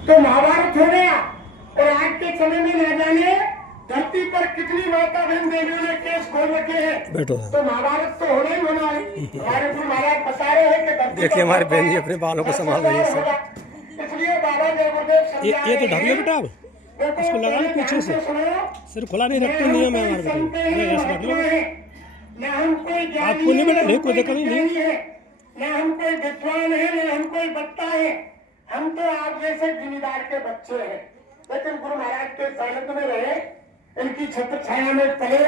तो महाभारत हो गया। और आज के समय में न जाने धरती पर कितनी माता बहन देवियों ने केस खोल रखे हैं। तो महाभारत तो होना ही होना है। हमारे गुरु महाराज बता रहे हैं कि देखिए हमारे बहन जी अपने बालों को संभाल रही है। इसलिए बाबा जय गुरुदेव ये तो ढक लो बेटा, अब इसको लगा लो पीछे से, सिर खुला नहीं रखते, नियम है हमारे बेटा। आपको नहीं बेटा, कोई दिक्कत नहीं है, न हम कोई विद्वान है, न हम कोई बच्चा है, हम तो आप जैसे जिम्मेदार के बच्चे हैं। लेकिन गुरु महाराज के सानिध्य में रहे, इनकी छत्र छाया में पड़े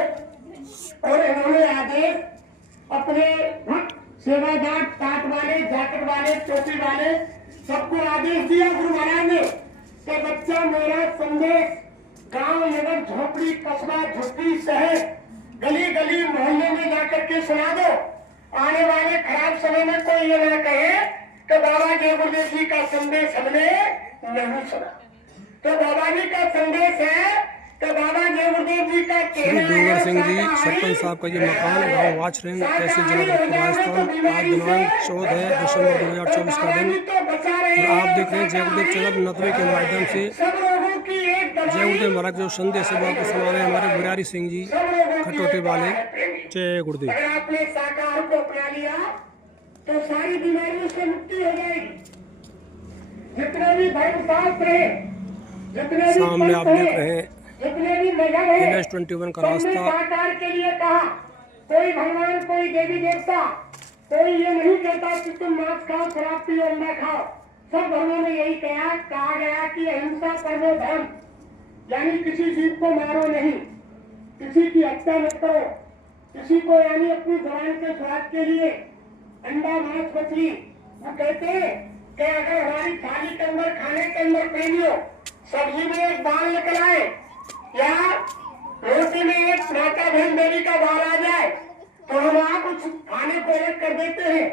और इन्होंने आदेश अपने सेवादार, पाठ वाले, जैकेट वाले, टोपी वाले सबको आदेश दिया गुरु महाराज ने कि बच्चा मेरा संदेश गांव नगर झोपड़ी कस्बा झुग्गी शहर गली गली मोहल्ले में जाकर के सुना दो। आने वाले खराब समय में कोई ये न कहे कि बाबा जय गुरुदेव जी का संदेश हमने नहीं सुना। तो बाबा जी का संदेश है कि बाबा जय गुरुदेव जी का श्री डूंगर सिंह जी सरपंच साहब का ये मकान गाँव वाचरेंग तहसील जिला राजस्थान। आज दिनांक 14 दिसंबर 2024 का दिन और आप देख रहे हैं जय गुरुदेव चैनल नतवे के माध्यम से जय गुरुदेव महाराज जो संदेश है आपको सुना रहे हैं हमारे बुरारी सिंह जी खटोटे वाले। जय गुरुदेव। अगर आपने शाकाहार को अपना लिया तो सारी बीमारियों से मुक्ति हो जाएगी। जितने भी धर्मशास्त्र है, जितने भी सामने आप देख रहे हैं जितने भी मजहब है, NH21 का रास्ता। शाकाहार के लिए कहा, कोई भगवान, कोई देवी देवता, कोई ये नहीं कहता कि तुम मांस खाओ, शराब पियो, अंडा खाओ। सब धर्मों में यही कहा गया कि अहिंसा परमो धर्म, यानी किसी जीव को मारो नहीं, किसी की हत्या मत करो, किसी को यानी अपनी जबान के स्वाद के लिए अंडा मांस मछली। वो कहते हैं कि अगर हमारी थाली के अंदर, खाने के अंदर प्रेमियों सब्जी में एक बाल निकल आए या रोटी में एक माता बहन देवी का बाल आ जाए तो हम आप उस खाने को अलग कर देते हैं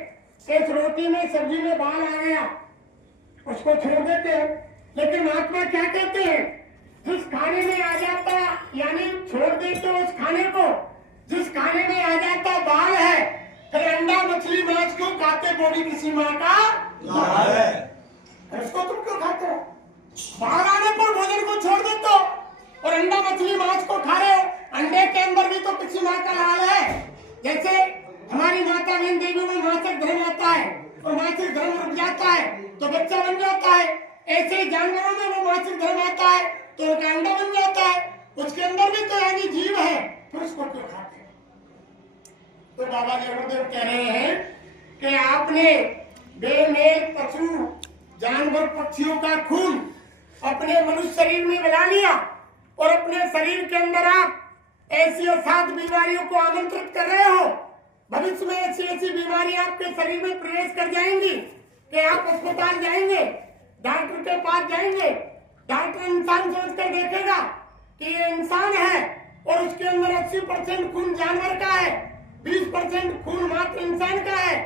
कि इस रोटी में सब्जी में बाल आ गया, उसको छोड़ देते हैं। लेकिन महात्मा क्या कहते हैं, जिस खाने में आ जाता यानी छोड़ देते उस खाने को, जिस खाने में आ जाता बाल है, फिर अंडा मछली मांस क्यों खाते, वो भी किसी माँ का लाल है, उसको तुम क्यों खाते हो? बाहर आने पर भोजन को छोड़ देते हो और अंडा मछली मांस को खा रहे हो। अंडे के अंदर भी तो किसी माँ का लाल है। जैसे हमारी माता बहन देवी में मासिक धर्म आता है और मासिक धर्म रुक जाता है तो बच्चा बन जाता है, ऐसे ही जानवरों में वो मासिक धर्म आता है तो उनका अंडा बन जाता है, उसके अंदर भी तो यानी जीव है, फिर उसको क्यों खाते? तो बाबा जय गुरुदेव कह रहे हैं कि आपने बेमेल पशु जानवर पक्षियों का खून अपने मनुष्य शरीर में मिला लिया और अपने शरीर के अंदर आप ऐसी असाध बीमारियों को आमंत्रित कर रहे हो। भविष्य में ऐसी ऐसी बीमारियां आपके शरीर में प्रवेश कर जाएंगी कि आप अस्पताल जाएंगे, डॉक्टर के पास जाएंगे, डॉक्टर इंसान सोचकर देखेगा कि ये इंसान है और उसके अंदर 80% खून जानवर का है, 20% खून मात्र इंसान का है।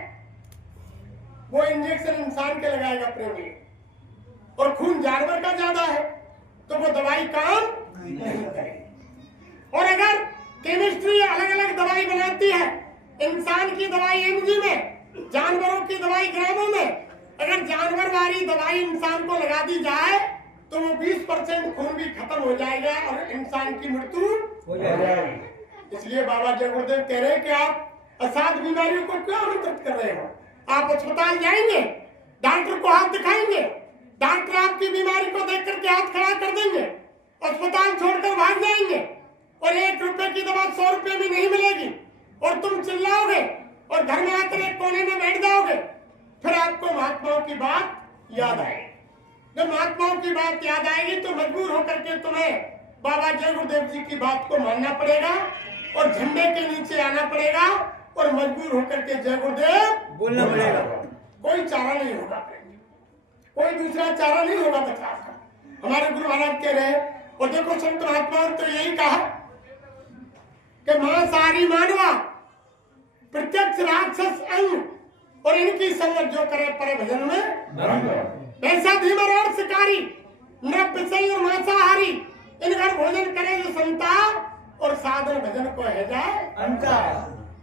वो इंजेक्शन इंसान के लगाएगा प्रेमी और खून जानवर का ज्यादा है तो वो दवाई काम नहीं करेगी। और अगर केमिस्ट्री अलग अलग दवाई बनाती है, इंसान की दवाई एमजी में, जानवरों की दवाई ग्रामों में, अगर जानवर वाली दवाई इंसान को लगा दी जाए तो वो 20% खून भी खत्म हो जाएगा और इंसान की मृत्यु हो जाएगी। इसलिए बाबा जय गुरुदेव कह रहे हैं कि आप असाध बीमारियों को क्यों आमंत्रित कर रहे हो? आप अस्पताल जाएंगे, डॉक्टर को हाथ दिखाएंगे, डॉक्टर आपकी बीमारी को देख करके हाथ खड़ा कर देंगे, अस्पताल छोड़कर भाग जाएंगे और 1 रुपए की दवा 100 रुपए में नहीं मिलेगी और तुम चिल्लाओगे और घर में आकर एक कोने में बैठ जाओगे। फिर आपको महात्माओं की बात याद आएगी। जब महात्माओं की बात याद आएगी तो मजबूर होकर के तुम्हें बाबा जय गुरुदेव जी की बात को मानना पड़ेगा और झंडे के नीचे आना पड़ेगा और मजबूर होकर के जय गुरुदेव बोलना पड़ेगा। कोई चारा नहीं होगा, कोई दूसरा चारा नहीं होगा बचाव का। हमारे गुरु महाराज कह रहे और देखो संत महात्माओं तो यही कहा कि मांसाहारी मानवा प्रत्यक्ष राक्षस अंग और इनकी संगत जो करे पर भजन में वैसा धीमर और शिकारी नृपसई और मांसाहारी इन घर भोजन करे जो संता और साधन भजन को है जाए अंता।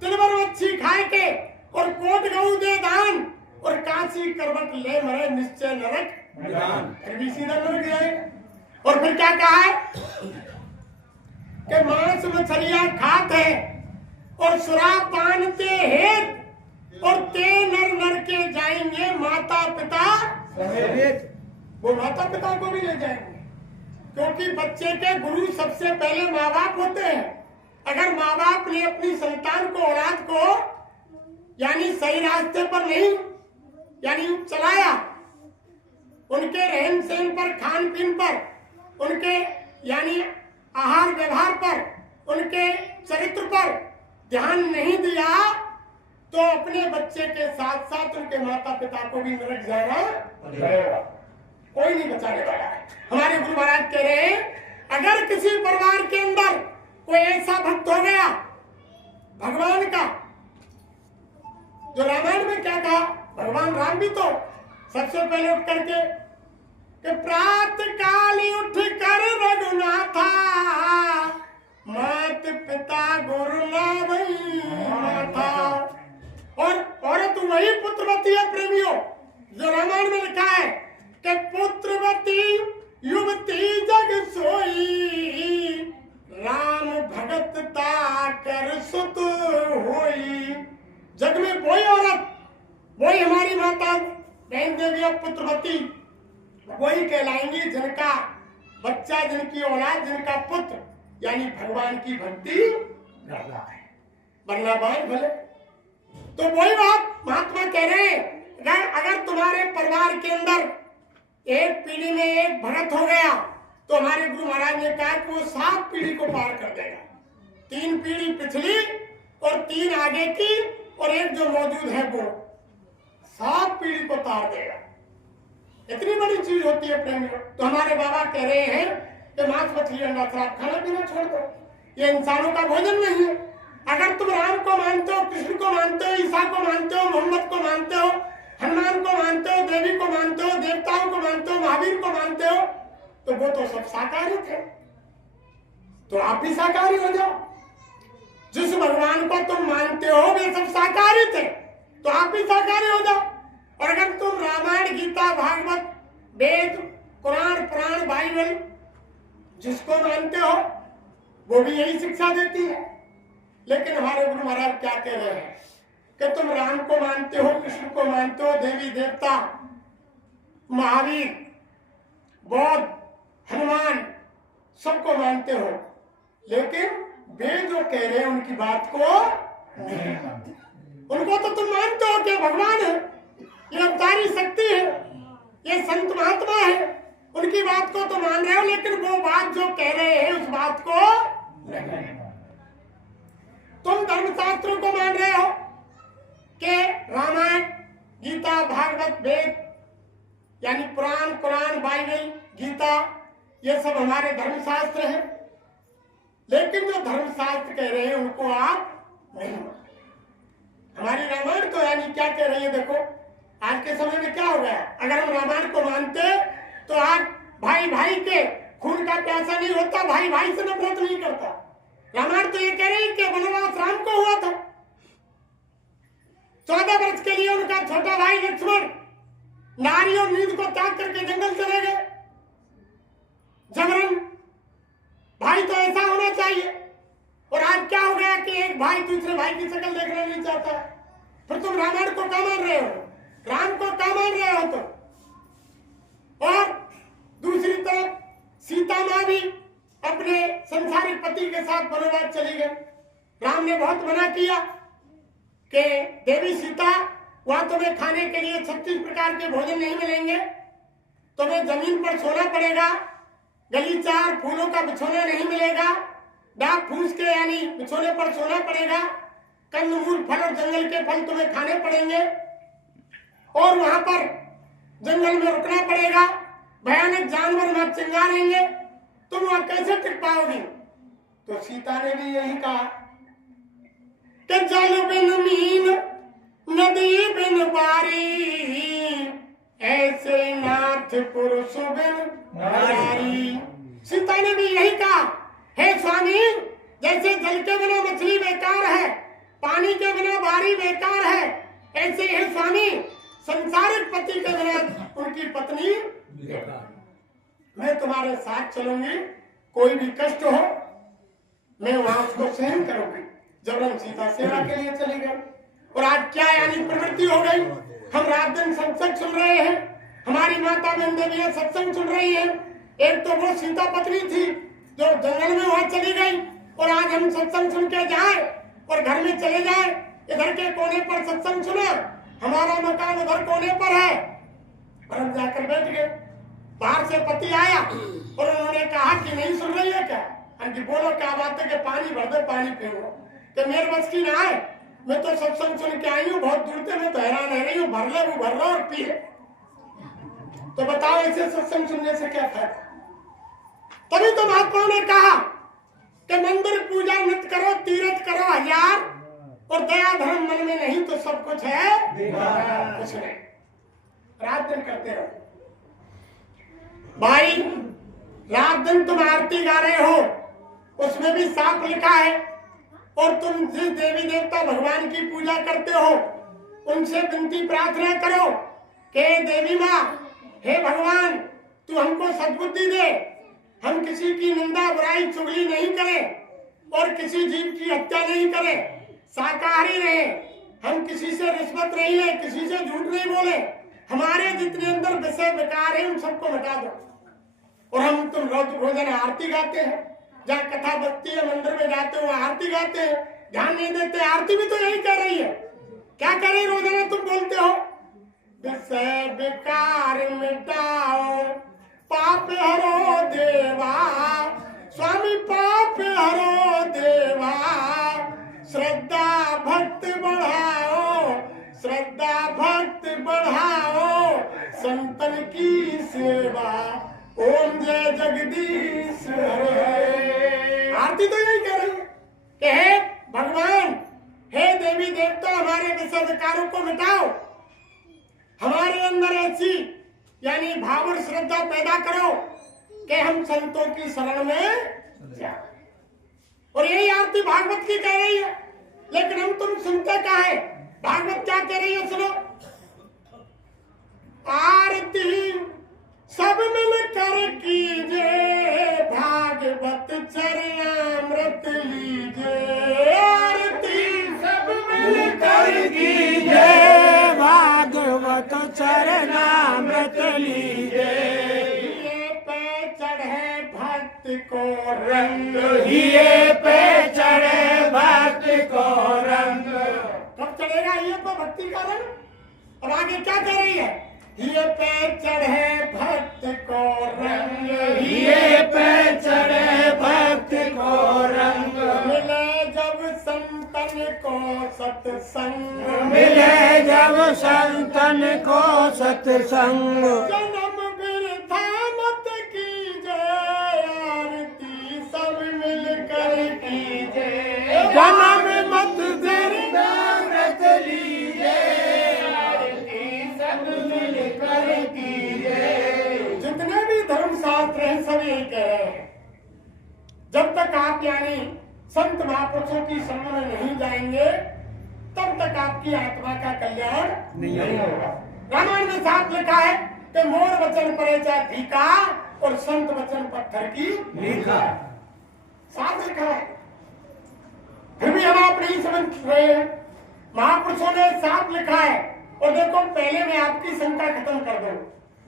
दिन भर मच्छी खाए के और कोट गऊ दे दान और काशी करवट ले मरे निश्चय नरक फिर भी सीधा नरक जाएगा। और फिर क्या कहा है कि मांस मछलियां खाते और शराब पानते हैं और ते नर के जाएंगे माता पिता समेत। वो माता पिता को भी ले जाएंगे, क्योंकि बच्चे के गुरु सबसे पहले माँ बाप होते हैं। अगर माँ बाप ने अपनी संतान को, औलाद को यानी सही रास्ते पर नहीं यानी चलाया, उनके रहन सहन पर, खान पीन पर, उनके यानी आहार व्यवहार पर, उनके चरित्र पर ध्यान नहीं दिया, तो अपने बच्चे के साथ साथ उनके माता पिता को भी नरक जाना पड़ेगा। कोई नहीं बचाने वाला है। हमारे गुरु महाराज कह रहे हैं, अगर किसी परिवार के अंदर कोई ऐसा भक्त हो गया भगवान का, जो रामायण में क्या कहा, भगवान राम भी तो सबसे पहले उठ करके कि प्रातः काल उठ कर रघुनाथा मात पिता गुरु माथा। और औरत वही पुत्रवती है प्रेमियों, जो रामायण में लिखा है कि पुत्रवती युवती जग सोई राम भगत ताकर सुत होई। जग में वही औरत, वही हमारी माता बहन देवी और पुत्रवती वही कहलाएंगी जिनका बच्चा, जिनकी औलाद, जिनका पुत्र यानी भगवान की भक्ति करता है, वरना बात भले। तो वही बात महात्मा कह रहे हैं, अगर तुम्हारे परिवार के अंदर एक पीढ़ी में एक भगत हो गया, तो हमारे गुरु महाराज ने कहा कि वो 7 पीढ़ी को पार कर देगा। 3 पीढ़ी पिछली और 3 आगे की और एक जो मौजूद है वो 7 पीढ़ी को तार देगा। इतनी बड़ी चीज होती है प्रेमियों। तो हमारे बाबा कह रहे हैं कि मांस मछली अंडा शराब खाना पीना छोड़ दो, ये इंसानों का भोजन नहीं है। अगर तुम राम को मानते हो, कृष्ण को मानते हो, ईसा को मानते हो, मोहम्मद को मानते हो, हनुमान को मानते हो, देवी को मानते हो, देवताओं को मानते हो, महावीर को मानते हो, तो वो तो सब शाकाहारी थे, तो आप भी शाकाहारी हो जाओ। जिस भगवान को तुम मानते हो वे सब शाकाहारी थे, तो आप भी शाकाहारी हो जाओ। और अगर तुम रामायण, गीता, भागवत, वेद, कुरान, पुराण, बाइबल जिसको मानते हो वो भी यही शिक्षा देती है। लेकिन हमारे गुरु महाराज क्या कह रहे हैं कि तुम राम को मानते हो, कृष्ण को मानते हो, देवी देवता, महावीर, बौद्ध, हनुमान सबको मानते हो, लेकिन वे जो कह रहे हैं उनकी बात को नहीं मानते। उनको तो तुम मानते हो कि भगवान है, ये अवतारी शक्ति है, ये संत महात्मा है, उनकी बात को तो मान रहे हो, लेकिन वो बात जो कह रहे हैं उस बात को नहीं। तुम धर्मशास्त्रों को मान रहे हो कि रामायण, गीता, भागवत, वेद यानी पुराण, कुरान, बाइबल, गीता ये सब हमारे धर्मशास्त्र हैं, लेकिन जो धर्मशास्त्र कह रहे हैं उनको आप नहीं मानते। हमारी रामायण तो यानी क्या कह रही है, देखो आज के समय में क्या हो गया, अगर हम रामायण को मानते तो आज भाई भाई के खून का प्यासा नहीं होता, भाई भाई से नफरत नहीं करता। रामायण तो ये कह रही है कि वनवास राम को हुआ था, 14 वर्ष के लिए उनका छोटा भाई लक्ष्मण नारी और नींद को त्याग करके जंगल चले गए। जबरन भाई तो ऐसा होना चाहिए, और आज क्या हो गया कि एक भाई दूसरे भाई की शक्ल देखना नहीं चाहता। फिर तुम रामायण को क्या मान रहे हो, राम को क्या मान रहे हो तुम? और दूसरी तरफ सीता माँ भी अपने संसारिक पति के साथ वनवास चली गई। राम ने बहुत मना किया कि देवी सीता, वहां तुम्हें खाने के लिए 36 प्रकार के भोजन नहीं मिलेंगे, तुम्हें जमीन पर सोना पड़ेगा, गलीचार फूलों का बिछोना नहीं मिलेगा, डाक फूस के यानी बिछोने पर सोना पड़ेगा, कंदमूल फल और जंगल के फल तुम्हें खाने पड़ेंगे, और वहां पर जंगल में रुकना पड़ेगा, भयानक जानवर वहां चिंगारेंगे, तुम वहां कैसे टिक पाओगी? तो सीता ने भी यही कहा कि जल बिन मीन नदी बिन बारी, ऐसे नाथ पुरुष बिन नारी। सीता ने भी यही कहा, हे स्वामी, जैसे जल के बिना मछली बेकार है, पानी के बिना बारी बेकार है, ऐसे हे स्वामी संसारिक पति के बिना उनकी पत्नी मैं तुम्हारे साथ चलूंगी, कोई भी कष्ट हो मैं वहां उसको सहन करूंगी। जब हम सीता सेवा के लिए चले गए और आज क्या यानी प्रवृत्ति हो गई, हम रात दिन सत्संग सुन रहे हैं, हमारी माता बहन देवियां सत्संग सुन रही हैं। एक तो वो सीता पत्नी थी जो जंगल में वहां चली गई, और आज हम सत्संग सुन के जाए और घर में चले जाए, इधर के कोने पर सत्संग सुना, हमारा मकान उधर कोने पर है, और हम जाकर बैठ गए। बाहर से पति आया और उन्होंने कहा कि नहीं सुन रही है क्या? कि बोलो क्या बात है कि पानी भर दो, पानी पीऊंगा। कि मेरे बस की ना है, मैं तो सत्संग सुन के आई हूँ बहुत दूर से, मैं तो हैरान रह रही हूँ, भर ले वो भर लो और पी ले। तो बताओ ऐसे सत्संग सुनने से क्या फायदा? तभी तो महात्माओं ने कहा कि मंदिर पूजा नित करो, तीर्थ करो 1000, और दया धर्म मन में नहीं तो सब कुछ है कुछ नहीं। रात दिन करते रहो भाई, रात दिन तुम आरती गा रहे हो, उसमें भी साफ लिखा है, और तुम जिस देवी देवता भगवान की पूजा करते हो उनसे विनती प्रार्थना करो कि देवी माँ, हे भगवान तू हमको सद्बुद्धि दे, हम किसी की निंदा बुराई चुगली नहीं करें और किसी जीव की हत्या नहीं करें, शाकाहारी रहे, हम किसी से रिश्वत नहीं ले, किसी से झूठ नहीं बोले, हमारे जितने अंदर विषय विकार है उन सबको हटा दो। और हम तुम रोजाना आरती गाते हैं, जहाँ कथा बजती है मंदिर में जाते हो आरती गाते हैं, ध्यान नहीं देते। आरती भी तो यही कह रही है, क्या कह रही रोजाना तुम बोलते हो? विषय विकार मिटाओ, पाप हरो देवा, स्वामी पाप हरो देवा, श्रद्धा भक्त बढ़ाओ, श्रद्धा भक्त बढ़ाओ, संतन की सेवा, ओम जय जगदीश हरे। आरती तो यही कह रही है कि हे भगवान, हे देवी देवता, हमारे विषय विकारों को मिटाओ, हमारे अंदर ऐसी यानी भाव और श्रद्धा पैदा करो कि हम संतों की शरण में जाएं। और यही आरती भागवत की कह रही है, लेकिन हम तुम सुनते क्या है? भागवत क्या कह रही है सुनो, आरती सब मिल कर कीजिए, भागवत चरणामृत लीजिए, आरती सब मिल कर कीजिए, भागवत चरणामृत लीजिए, ये पे चढ़े भक्त को रंग, ये पे चढ़े भक्त को रंग। कब चढ़ेगा ये तो भक्ति का रंग? और आगे क्या कह रही है? ये पे चढ़े भक्त को रंग, ये पे चढ़े भक्त को रंग, मिले जब संतन को सत्संग, मिले जब संतन को सत्संग, जन्म बिरथा मत कीजिए, आरती सब मिलकर कीजिए, जन्म मत बिरथा मत लीजिए, जितने भी धर्मशास्त्र हैं सभी कह रहे हैं, जब तक आप यानी संत महापुरुषों की शरण में नहीं जाएंगे तब तक आपकी आत्मा का कल्याण नहीं होगा। रामायण में साफ लिखा है कि मोर वचन परे चाहे फीका और संत वचन पत्थर की मीठा, साफ लिखा है। फिर भी हम आप नहीं समझ रहे हैं, महापुरुषों ने साफ लिखा है। और देखो पहले मैं आपकी शंका खत्म कर दूं,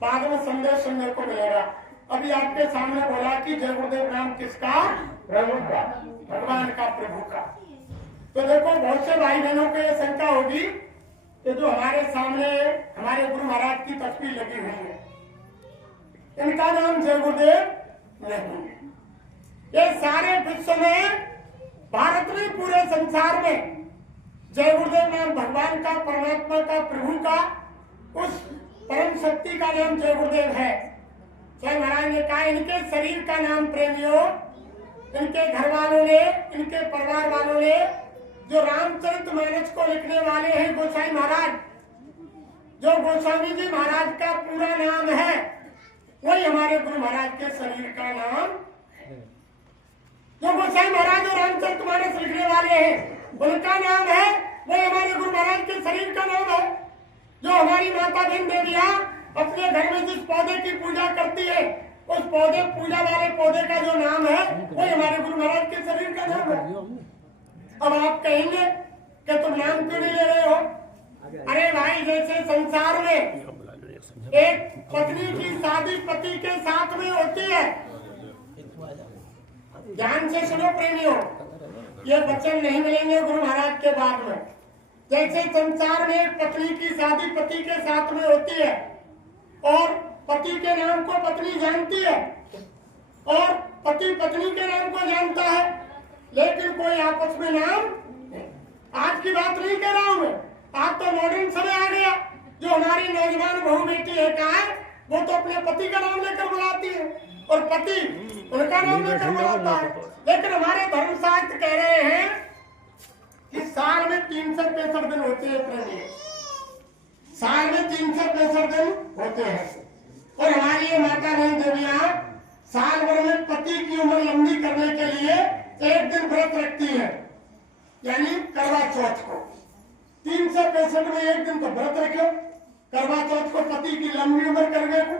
बाद में संदेश सुनने को मिलेगा। अभी आपके सामने बोला कि जय गुरुदेव नाम किसका? प्रभु का, भगवान का, प्रभु का। तो देखो बहुत से भाई बहनों को यह शंका होगी कि जो हमारे सामने हमारे गुरु महाराज की तस्वीर लगी हुई है, इनका नाम जय गुरुदेव नहीं। ये सारे विश्व में, भारत में, पूरे संसार में जय गुरुदेव नाम भगवान का, परमात्मा का, प्रभु का, उस परम शक्ति का नाम जय गुरुदेव है। जय महाराज ने कहा इनके शरीर का नाम प्रेमियों, इनके घर वालों ने, इनके परिवार वालों ने, जो रामचरितमानस को लिखने वाले हैं गोसाई महाराज, जो गोस्वामी जी महाराज का पूरा नाम है, वही हमारे गुरु महाराज के शरीर का नाम है। जो गोसाई महाराज और रामचरितमानस लिखने वाले हैं उनका नाम है, वही हमारे गुरु महाराज के शरीर का नाम है। जो हमारी माता बहन देवियां अपने घर में जिस पौधे की पूजा करती है, उस पूजा वाले पौधे का जो नाम है वही हमारे गुरु महाराज के शरीर का नाम है। अब आप कहेंगे कि तुम नाम क्यों नहीं ले रहे हो? अरे भाई, जैसे संसार में एक पत्नी की शादी पति के साथ में होती है, ध्यान से सुनो प्रेमियों, ये वचन नहीं मिलेंगे गुरु महाराज के बाद में। जैसे संसार में एक पत्नी की शादी पति के साथ में होती है और पति के नाम को पत्नी जानती है और पति पत्नी के नाम को जानता है, लेकिन कोई आपस में नाम, आज की बात नहीं कह रहा हूं मैं, आज तो मॉडर्न समय आ गया। जो हमारी नौजवान बहू बेटी है कहा है, वो तो अपने पति का नाम लेकर बुलाती है और पति उनका नाम लेकर बुलाता है। लेकिन हमारे धर्मशास्त्र कह रहे हैं कि साल में 365 दिन होते हैं प्रेमी, साल में 365 दिन होते हैं। और हमारी ये माता बहन देवियां साल भर में पति की उम्र लंबी करने के लिए एक दिन व्रत रखती है, यानी करवा चौथ को। 365 में एक दिन तो व्रत रखो, करवा चौथ को पति की लंबी उम्र करने को,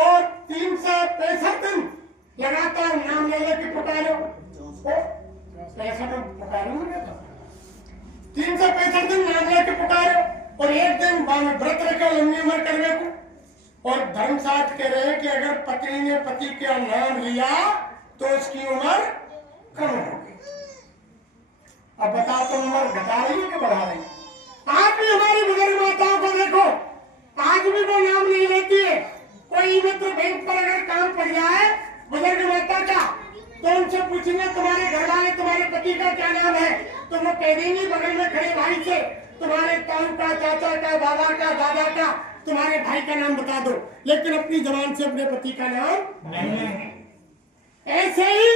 और 365 दिन लगातार नाम ले लेके पुकारो, 365 दिन नाम लेके पुकारो और एक दिन व्रत रखो लंबी उम्र करने को। और धर्मशास्त्र कह रहे हैं कि अगर पत्नी ने पति का नाम लिया तो उसकी उम्र कम होगी। अब बताओ, तो उम्र घटा रही है कि बढ़ा रही है? आज भी हमारी बुजुर्ग माताओं को देखो, आज भी वो नाम नहीं लेती है। कोई मित्र बैंक पर अगर काम पड़ जाए बुजुर्ग माता का, तो उनसे पूछेंगे तुम्हारे घर वाले, तुम्हारे पति का क्या नाम है, तो वो कह देंगी बगल में खड़े भाई से, तुम्हारे ताऊ का, चाचा का, बाबा का, दादा का, तुम्हारे भाई का नाम बता दो, लेकिन अपनी जबान से अपने पति का नाम नहीं। ऐसे ही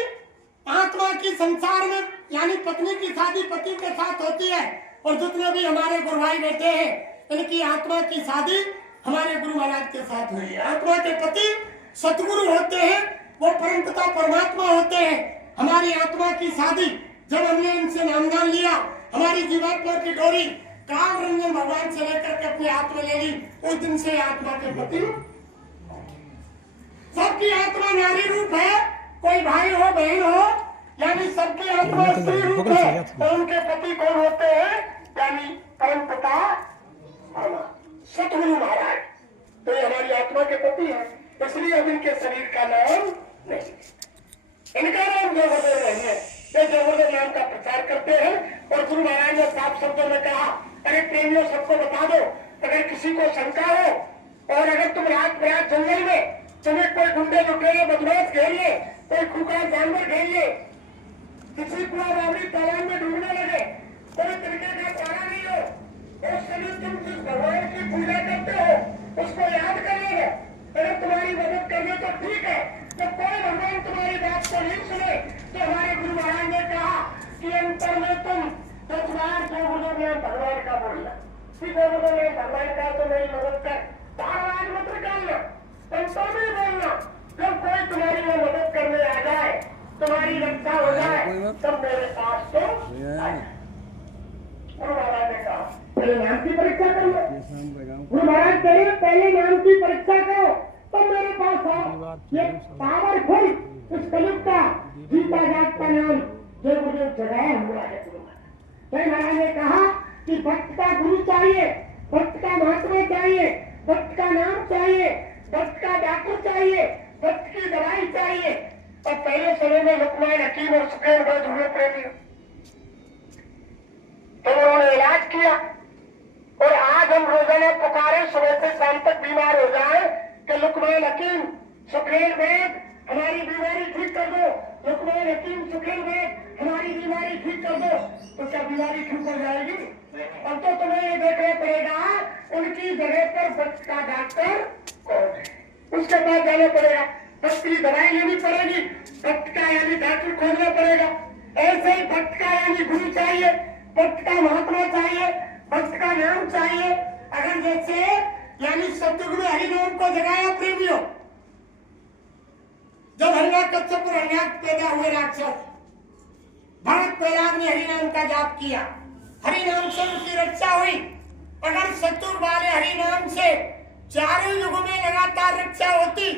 आत्मा की संसार में, यानी पत्नी की शादी पति के साथ होती है, और जितने भी हमारे गुरु भाई बैठे हैं इनकी आत्मा की शादी हमारे गुरु महाराज के साथ हुई है। आत्मा के पति सतगुरु होते हैं, वो परमपिता परमात्मा होते हैं। हमारी आत्मा की शादी जब हमने इनसे नामदान लिया, हमारी जीवात्मा की डोरी काल रंजन भगवान से लेकर के अपने हाथ में ले ली, उस दिन से आत्मा के पति, सबकी आत्मा नारी रूप है, कोई भाई हो बहन हो, यानी सबकी आत्मा स्त्री रूप है, और उनके पति कौन होते हैं, यानी परम पिता सतगुरु महाराज। तो ये हमारी आत्मा के पति है, इसलिए अब इनके शरीर का नाम नहीं, इनका नाम जयवर्धन नहीं है। ये जयवर्धन नाम का प्रचार करते हैं। और गुरु महाराज ने साफ शब्दों में कहा, अरे प्रेमियों सबको बता दो, अगर किसी को शंका हो और अगर तुम रात बिरात जंगल में तुम्हें कोई गुंडे लुटेरे बदमाश घेर ले, कोई खुकार जानवर घेर ले, किसी कुआ बावरी तालाब में डूबने लगे, कोई तरीके का तारा नहीं हो, उस समय तुम जिस भगवान की पूजा करते हो उसको याद कर लेना। अगर तुम्हारी मदद करने तो ठीक है, तो कोई भगवान तुम्हारी बात को नहीं सुने, तो हमारे गुरु महाराज ने कहा कि अंतर में तुम 10 बार भगवान का बोलना, भगवान का तो मेरी मदद कर, बार मत निकालना, अंतर में बोलना। जब कोई तुम्हारी में मदद करने आ जाए, तुम्हारी रक्षा हो जाए, तब मेरे पास तो गुरु महाराज ने कहा पहले नाम की परीक्षा कर लो। गुरु महाराज कहे पहले नाम की परीक्षा करो, तब मेरे पास आओ। ये पावरफुल इस कलयुग का जीता जागता नाम जो मुझे जगाया हुआ है गुरु महाराज ने कहा कि भक्त का गुरु चाहिए, भक्त का महात्मा चाहिए, भक्त का नाम चाहिए, भक्त का डॉक्टर चाहिए, भक्त की दवाई चाहिए। और पहले समय में लुकमान हकीम और सुखैर वैद्य हुए प्रेमी, तो उन्होंने इलाज किया। और आज हम रोजाना पुकारे सुबह से शाम तक बीमार हो जाए कि लुकमान हकीम सुखैर वैद्य हमारी बीमारी ठीक कर दो, लुकमान हकीम सुखैर वैद्य हमारी बीमारी ठीक कर दो, तो क्या बीमारी ठीक हो जाएगी? अब तो तुम्हें ये देखना पड़ेगा उनकी जगह पर भक्त का डॉक्टर कौन है, उसके पास जाना पड़ेगा, भक्त की दवाई लेनी पड़ेगी, भक्त का यानी डॉक्टर खोजना पड़ेगा। ऐसे ही भक्त का यानी गुरु चाहिए, भक्त का महात्मा चाहिए, भक्त का नाम चाहिए। अगर जैसे यानी सतयुग में हरि नाम को जगाया प्रेमियों, जब हरिनाथ कच्छप और हरिनाथ पैदा हुए राक्षस, भरत प्रहलाद ने हरि नाम का जाप किया, हरि नाम से उनकी रक्षा हुई। अगर सतयुग वाले हरि नाम से चारों युगों में लगातार रक्षा होती,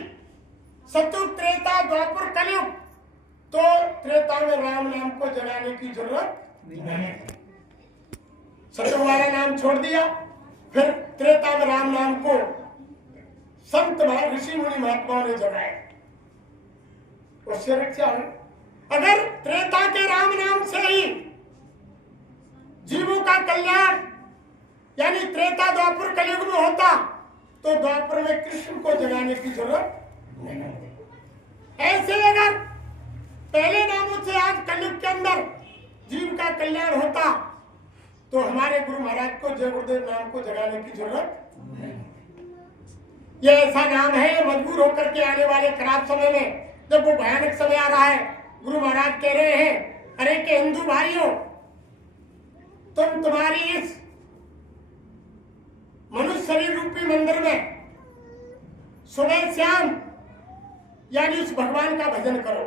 सतयुग, त्रेता, द्वापर, कलयुग, तो त्रेता में राम नाम को जगाने की जरूरत नहीं। सतयुग वाला नाम छोड़ दिया, फिर त्रेता में राम नाम को संत ऋषि मुनि महात्माओं ने जगाया, उससे रक्षा है। अगर त्रेता के राम नाम से ही जीवों का कल्याण यानी त्रेता द्वापर कलयुग में होता, तो द्वापर में कृष्ण को जगाने की जरूरत नहीं होती। ऐसे अगर पहले नामों से आज कलयुग के अंदर जीव का कल्याण होता, तो हमारे गुरु महाराज को जय गुरुदेव नाम को जगाने की जरूरत नहीं। ये ऐसा नाम है, मजबूर होकर के आने वाले खराब समय में, जब वो भयानक समय आ रहा है, गुरु महाराज कह रहे हैं, अरे के हिंदू भाइयों, तुम तुम्हारी इस मनुष्य शरीर रूपी मंदिर में सुबह शाम यानी उस भगवान का भजन करो।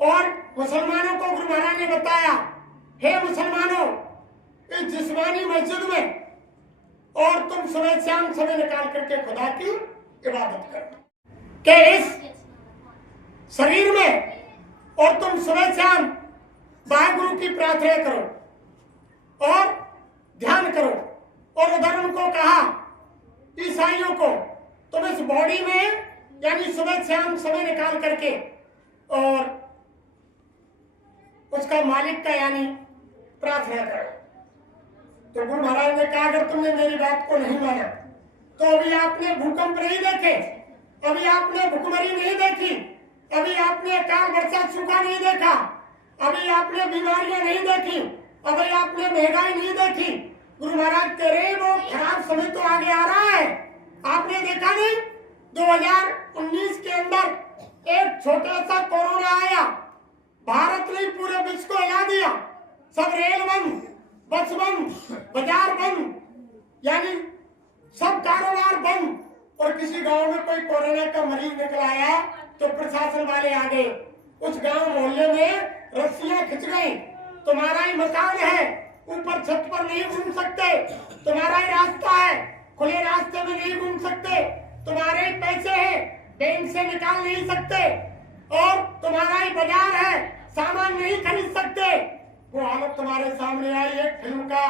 और मुसलमानों को गुरु महाराज ने बताया, हे मुसलमानों, इस जिस्मानी मस्जिद में और तुम सुबह शाम समय निकाल करके खुदा की इबादत करो। कि इस शरीर में और तुम सुबह शाम वाहेगुरु की प्रार्थना करो और ध्यान करो। और उधर उनको कहा, ईसाइयों को, तुम इस बॉडी में यानी सुबह शाम समय निकाल करके और उसका मालिक का यानी प्रार्थना करो। तो गुरु महाराज ने कहा, अगर तुमने मेरी बात को नहीं माना, तो अभी आपने भूकंप नहीं देखे, अभी आपने भुखमरी नहीं देखी, अभी आपने अकाल वर्षा सूखा नहीं देखा, अभी आपने बीमारियां नहीं देखी, अभी आपने महंगाई नहीं देखी। गुरु महाराज कह रहे, वो खराब समय तो आगे आ रहा है। आपने देखा नहीं, 2019 के अंदर एक छोटा सा कोरोना आया, भारत ने पूरे विश्व को हिला दिया। सब रेल बंद, बस बंद, बाजार बंद, यानी सब कारोबार बंद। और किसी गांव में कोई कोरोना का मरीज निकल आया तो प्रशासन वाले आ गए, उस गांव मोहल्ले में रस्सियां खिंच गई, तुम्हारा ही मकान है, ऊपर छत पर नहीं घूम सकते, तुम्हारा ही रास्ता है, खुले रास्ते में नहीं घूम सकते, तुम्हारे ही पैसे हैं, बैंक से निकाल नहीं सकते, और तुम्हारा ही बाजार है, सामान नहीं खरीद सकते। वो हालत तुम्हारे सामने आई। एक फिल्म का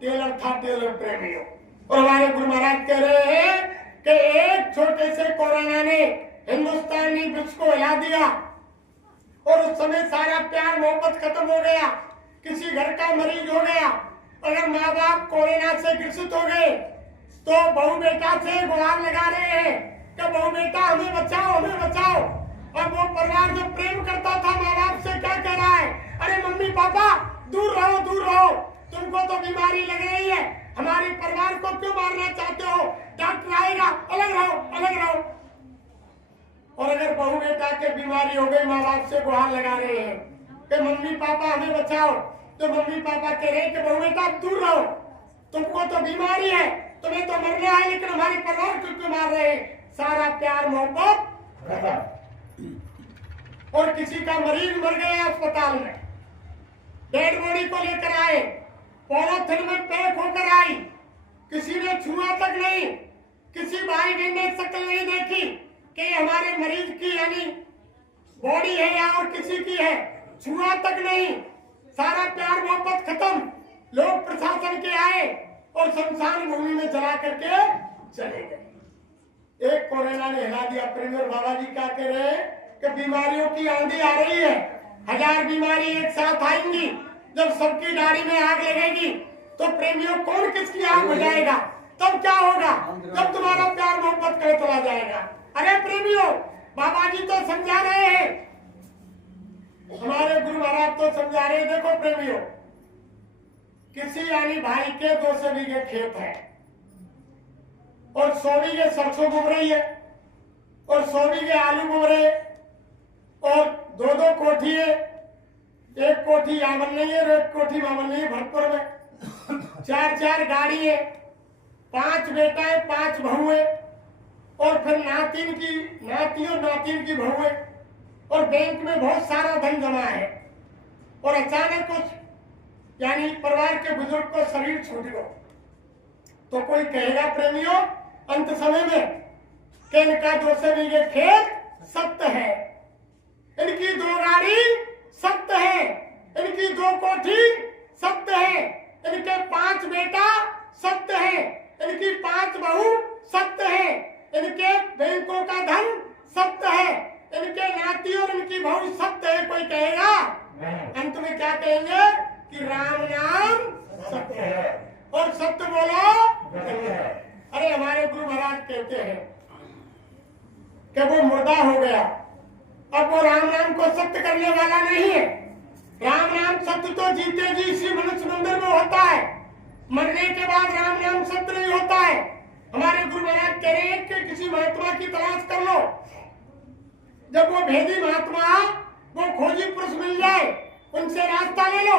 टेलर था, टेलर प्रेमियों। और हमारे गुरु महाराज कह रहे हैं कि एक छोटे से कोरोना ने हिंदुस्तानी विश्व को हिला दिया, और उस समय सारा प्यार मोहब्बत खत्म हो गया, किसी घर का मरीज हो गया। अगर माँ बाप कोरोना से ग्रसित हो गए तो बहू बेटा से गुहार लगा रहे हैं कि बहू बेटा हमें बचाओ, हमें बचाओ। और वो परिवार जो प्रेम करता था माँ बाप से क्या कह रहा है, अरे मम्मी पापा दूर रहो, दूर रहो, तुमको तो बीमारी लग रही है, हमारे परिवार को क्यों मारना चाहते हो, डॉक्टर आएगा, अलग रहो, अलग रहो। और अगर बहू बेटा के बीमारी हो गई, माँ बाप से गुहार लगा रहे हैं कि मम्मी पापा हमें बचाओ, तो मम्मी पापा कह रहे हैं कि बहू बेटा दूर रहो, तुमको तो बीमारी है, तुम्हें तो मरना है, लेकिन हमारे परिवार को क्यों मार रहे हैं। सारा प्यार मोहब्बत। और किसी का मरीज मर गया अस्पताल में, डेड बॉडी को लेकर आए, पॉलीथिन में पैक होकर आई, किसी ने छुआ तक नहीं, किसी भाई बहन ने शक्ल नहीं देखी कि हमारे मरीज की यानी बॉडी है या और किसी की है, छुआ तक नहीं, सारा प्यार मोहब्बत खत्म। लोग प्रशासन के आए और शमशान भूमि में जला करके चले गए। एक कोरोना ने हिला दिया। प्रेमियों, बाबा जी क्या कह रहे हैं कि बीमारियों की आंधी आ रही है, 1000 बीमारी एक साथ आएंगी, जब सबकी दाढ़ी में आग लगेगी तो प्रेमियों कौन किसकी आग बुझाएगा, तब क्या होगा, जब तुम्हारा प्यार मोहब्बत कर चला जाएगा। अरे प्रेमियों, बाबा जी तो समझा रहे हैं, हमारे गुरु महाराज तो समझा रहे हैं। देखो प्रेमियों, किसी यानी भाई के 200 बीघे खेत है और 100 बीघे सरसों बुग रही है और 100 बीघे आलू बुग रहे, और 2-2 कोठी है, एक कोठी यहाँ बन रही है, एक कोठी वहां बन रही है भरतपुर में, 4-4 गाड़ी है, 5 बेटा है, 5 बहू है, और फिर नातिन की बहू है, और बैंक में बहुत सारा धन जमा है। और अचानक कुछ यानी परिवार के बुजुर्ग को शरीर छूट गया, तो कोई कहेगा प्रेमियों अंत समय में कि इनका 200 बीघे खेत सत्य है, इनकी 2 गाड़ी सत्य है, इनकी 2 कोठी सत्य है, इनके 5 बेटा सत्य है, इनकी 5 बहू सत्य है, इनके बैंकों का धन सत्य है, इनके नाती और इनकी बहू सत्य है। कोई कहेगा अंत में क्या कहेंगे कि राम नाम सत्य है और सत्य बोलो। अरे हमारे गुरु महाराज कहते हैं कि वो मुर्दा हो गया, अब वो राम नाम को सत्य करने वाला नहीं है। राम नाम सत्य तो जीते जी इसी मनुष्य मंदिर में होता है, मरने के बाद राम नाम सत्य नहीं होता है। हमारे गुरु महाराज कह रहे हैं कि किसी महात्मा की तलाश कर लो, जब वो भेदी महात्मा वो खोजी पुरुष मिल जाए उनसे रास्ता ले लो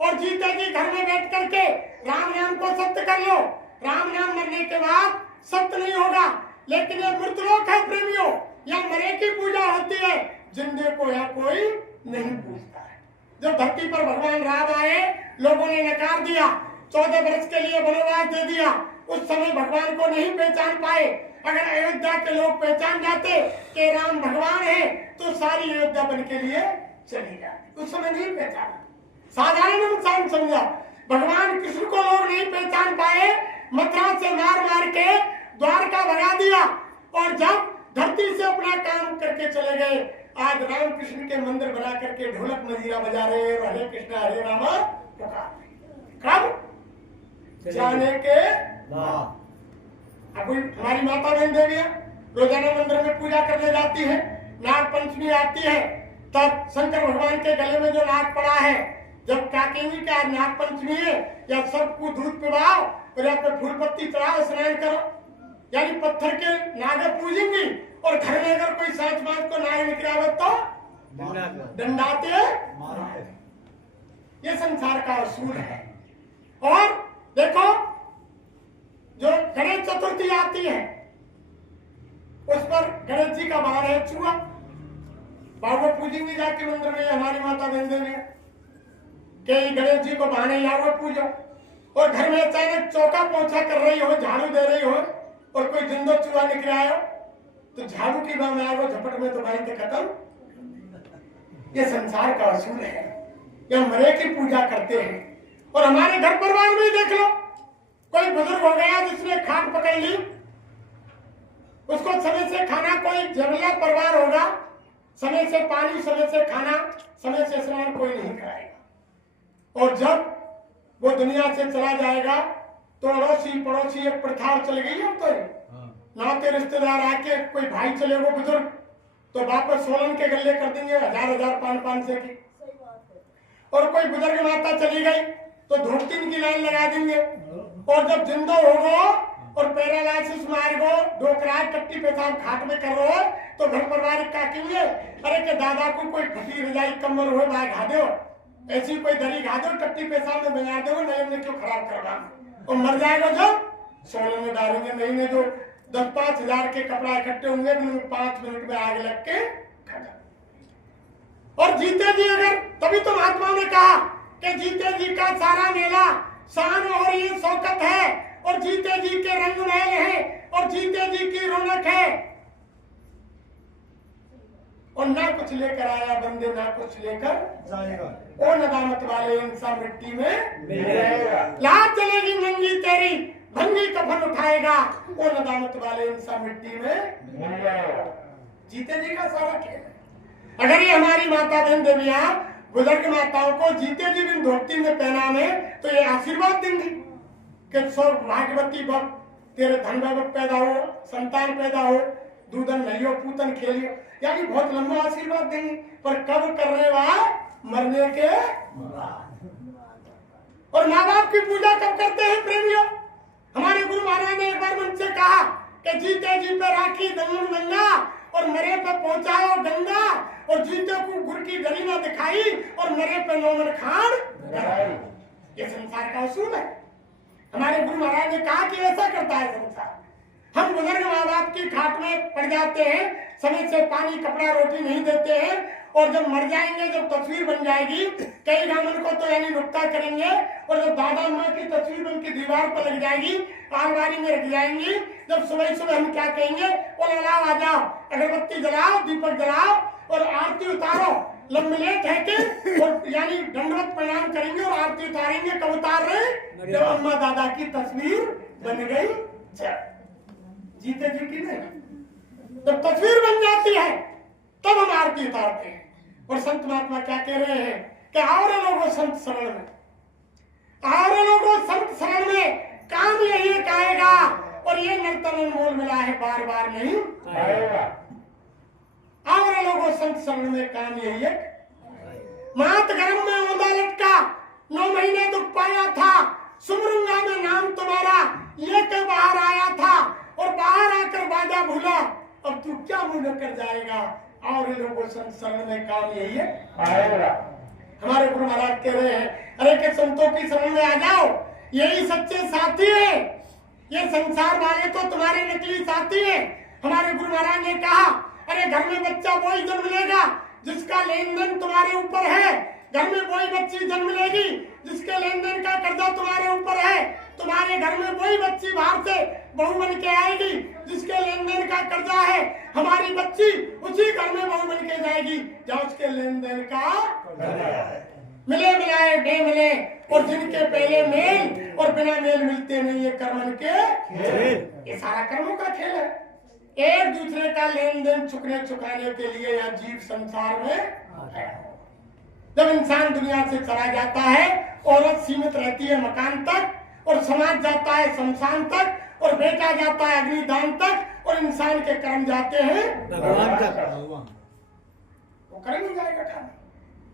और जीते जी घर में बैठ करके राम नाम को सत्य कर लो। राम नाम मरने के बाद सत्य नहीं होगा, लेकिन ये मृतलोक है प्रेमियों, या मरे की पूजा होती है, जिंदे को या कोई नहीं पूछता है। जब धरती पर भगवान राम आए लोगों ने नकार दिया, 14 वर्ष के लिए वनवास दे दिया, उस समय भगवान को नहीं पहचान पाए। अगर अयोध्या के लोग पहचान जाते कि राम भगवान है तो सारी अयोध्या बन के लिए चली जाती, उस समय नहीं पहचाना, साधारण इंसान समझा। भगवान कृष्ण को लोग नहीं पहचान पाए, मथुरा से मार मार के द्वारका भगा दिया और जब धरती से अपना काम करके चले गए, आज राम कृष्ण के मंदिर बना करके ढोलक मजीरा बजा रहे, हरे कृष्णा हरे रामा पुकार। कब जाने के अब हमारी माता बहन देवी रोजाना मंदिर में पूजा करने जाती है, नाग पंचमी आती है, तब शंकर भगवान के गले में जो नाग पड़ा है, जब काकेंगी कि आज नाग पंचमी है, या सबको दूध पिलाओ और यहाँ पे फूल पत्ती चढ़ाओ, स्नान करो, यानी पत्थर के नागे पूजेंगी। और घर में अगर कोई सांच मांस को नाग निकलावत तो दंडाते ये संसार का असूल है। और देखो जो गणेश चतुर्थी आती है उस पर गणेश जी का बाहर है चूहा, बाबू पूजेंगे जाके मंदिर में, हमारी माता बहन देवी के गणेश जी को बहाने लाओ पूजो। और घर में अचानक चौका पोछा कर रही हो, झाड़ू दे रही हो और कोई जिंदो चूहा निकल आयो तो झाड़ू की बात में आओ झपट में तो भाई के खत्म। ये संसार का असूल है, ये मरे की पूजा करते हैं। और हमारे घर परिवार में देख लो, कोई बुजुर्ग हो गया जिसने खाट पकड़ ली, उसको समय से खाना, कोई जंगला परिवार होगा, समय से पानी, समय से खाना, समय से स्नान कोई नहीं कराएगा। और जब वो दुनिया से चला जाएगा तो अड़ोसी पड़ोसी एक प्रथा चल गई है, तो नाते रिश्तेदार आके कोई भाई चले वो बुजुर्ग तो वापस सोलन के गले कर देंगे 1000 500 की। और कोई बुजुर्ग माता चली गई तो धोतीन की लाइन लगा देंगे। और जब जिंदो होगो और पैरालाइसिस मार गो, डोकराज टट्टी पेशाब खाट में कर रहे हो तो घर परिवार का कहेंगे अरे के दादा को कोई फटी रजाई कमर हो बाय घा दो, ऐसी कोई दरी घा दो, टट्टी पेशाब में बना दो, नहीं ने क्यों खराब करवा और मर जाएगा जब सोने में डालेंगे। नहीं ने जो 10-5 हजार के कपड़ा इकट्ठे होंगे 5 मिनट में आग लग के खत्म। और जीते जी अगर, तभी तो महात्मा ने कहा कि जीते जी का सारा मेला शान और ये शौकत है, और जीते जी के रंग महल है, और जीते जी की रौनक है। और ना कुछ लेकर आया बंदे ना कुछ लेकर जाएगा, ओ नदामत वाले इंसान मिट्टी में मिलेगा। लाज चलेगी नंगी तेरी भंगी कफन उठाएगा, ओ नदामत वाले इंसान मिट्टी में मिलेगा। जीते जी का सारा खेल है। अगर ये हमारी माता बहन देवियां बुजुर्ग माताओं को जीते जी बिन धोती में पहना में तो ये आशीर्वाद देंगी कि सौ भाग्यवती भक्त, तेरे धन वैभव पैदा हो, संतान पैदा हो, दूधन नहीं हो, पूतन खेलियो, यानी बहुत लंबा आशीर्वाद देंगे। पर कब कर रहे वहां मरने के और माँ बाप की पूजा कब करते हैं प्रेमियों? हमारे गुरु महाराज ने एक बार मुझसे कहा कि जीते जी पे राखी दमन गंगा और मरे पे पहुंचाओ गंगा, और जीते को गुर की गली न दिखाई और मरे पे नौमन खान कराई। ये संसार का असूल है। हमारे गुरु महाराज ने कहा कि ऐसा करता है संसार। हम बुजुर्ग माँ बाप की खाट में पड़ जाते हैं, समय से पानी कपड़ा रोटी नहीं देते हैं, और जब मर जाएंगे, जब तस्वीर बन जाएगी, कई रामन को तो यानी नुक्ता करेंगे, और जब दादा माँ की तस्वीर उनकी दीवार पर लग जाएगी, आलमारी में रख जाएंगी, जब सुबह सुबह हम क्या कहेंगे, बोले लाओ आ जाओ, अगरबत्ती जलाओ, दीपक जलाओ और आरती उतारो। लम्बलेट है कि और यानी दंडवत प्रणाम करेंगे और आरती उतारेंगे। कब उतार रहे? जब अम्मा दादा की तस्वीर बन गई। जीते जी की नहीं, जब तस्वीर बन जाती है तब हम आरती उतारते हैं। और संत महात्मा क्या कह रहे हैं कि आओ रे लोगों संत शरण में, आओ रे लोगों संत शरण में, काम यही एक आएगा और ये नर्तन अनमोल मिला है, बार बार नहीं आएगा। आओ रे लोगों संत शरण में, काम यही एक। मात गर्भ में औंधा लटका, 9 महीने दुख पाया था, सुमरूंगा में नाम तुम्हारा, ये के बाहर आया था और बाहर आकर बाजा भूला, अब तू क्या मुंह कर जाएगा। और ये लोगों संत शरण में, काम यही है आएगा। हमारे गुरु महाराज कह रहे हैं, अरे के संतों की शरण में आ जाओ, यही सच्चे साथी है, ये संसार वाले तो तुम्हारे नकली साथी है। हमारे गुरु महाराज ने कहा, अरे घर में बच्चा वही जन्म लेगा जिसका लेन देन तुम्हारे ऊपर है, घर में वही बच्ची जन्म लेगी जिसके लेन देन का कर्जा तुम्हारे ऊपर है, तुम्हारे घर में वही बच्ची बाहर से बहू बन के आएगी जिसके लेन देन का कर्जा है, हमारी बच्ची उसी घर में बहू बन के जाएगी जहाँ उसके लेन देन का कर्जा है। मिले मिलाए बेमिले और जिनके पहले मेल और बिना मेल मिलते नहीं, ये कर्मन के खेल, ये सारा कर्मों का खेल है। एक दूसरे का लेन देन चुकने चुकाने के लिए यह जीव संसार में है। जब इंसान दुनिया से चला जाता है, औरत सीमित रहती है मकान तक और समाज जाता है शमशान तक और बेटा जाता है अग्निदान तक और इंसान के कर्म जाते हैं भगवान तक। वो कर नहीं जाएगा काम।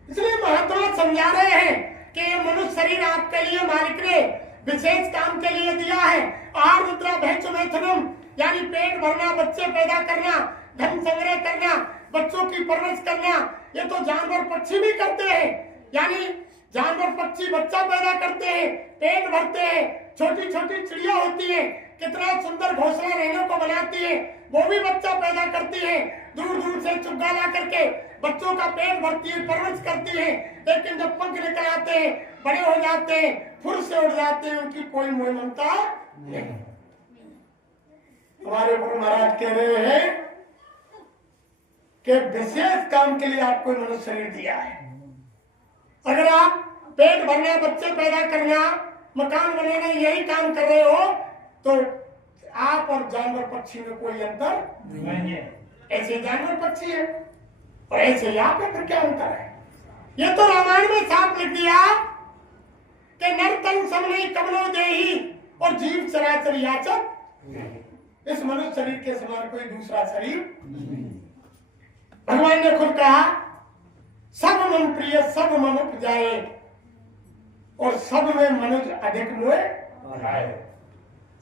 इसलिए महात्मा समझा रहे हैं कि ये मनुष्य शरीर आपके लिए मालिक ने विशेष काम के लिए दिया है। आहार निद्रा भय मैथुनम, यानी पेट भरना, बच्चे पैदा करना, धन संग्रह करना, बच्चों की परवरिश करना, ये तो जानवर पक्षी भी करते हैं। यानी जानवर पक्षी बच्चा पैदा करते हैं, पेट भरते हैं, छोटी छोटी चिड़िया होती है, कितना सुंदर घोंसला रहने को बनाती है, वो भी बच्चा पैदा करती है, दूर दूर से चुग्गा ला करके बच्चों का पेट भरती है, परवरिश करती है। लेकिन जब पंख निकल आते हैं, बड़े हो जाते हैं, फुर से उड़ जाते हैं, उनकी कोई मोह ममता नहीं। हमारे गुरु महाराज कह रहे हैं कि विशेष काम के लिए आपको मनुष्य शरीर दिया है। अगर आप पेट भरना, बच्चे पैदा करना, मकान बनाना यही काम कर रहे हो तो आप और जानवर पक्षी में कोई अंतर नहीं है। ऐसे जानवर पक्षी है और ऐसे आप है, फिर क्या अंतर है? ये तो रामायण में साफ लिख दिया कि नर तन समने कमलो देही और जीव चराचर याचक, इस मनुष्य शरीर के समान कोई दूसरा शरीर नहीं। भगवान ने खुद कहा, सब मम प्रिय सब मम उपजाए और सब में मनुष्य अधिक मोह आए।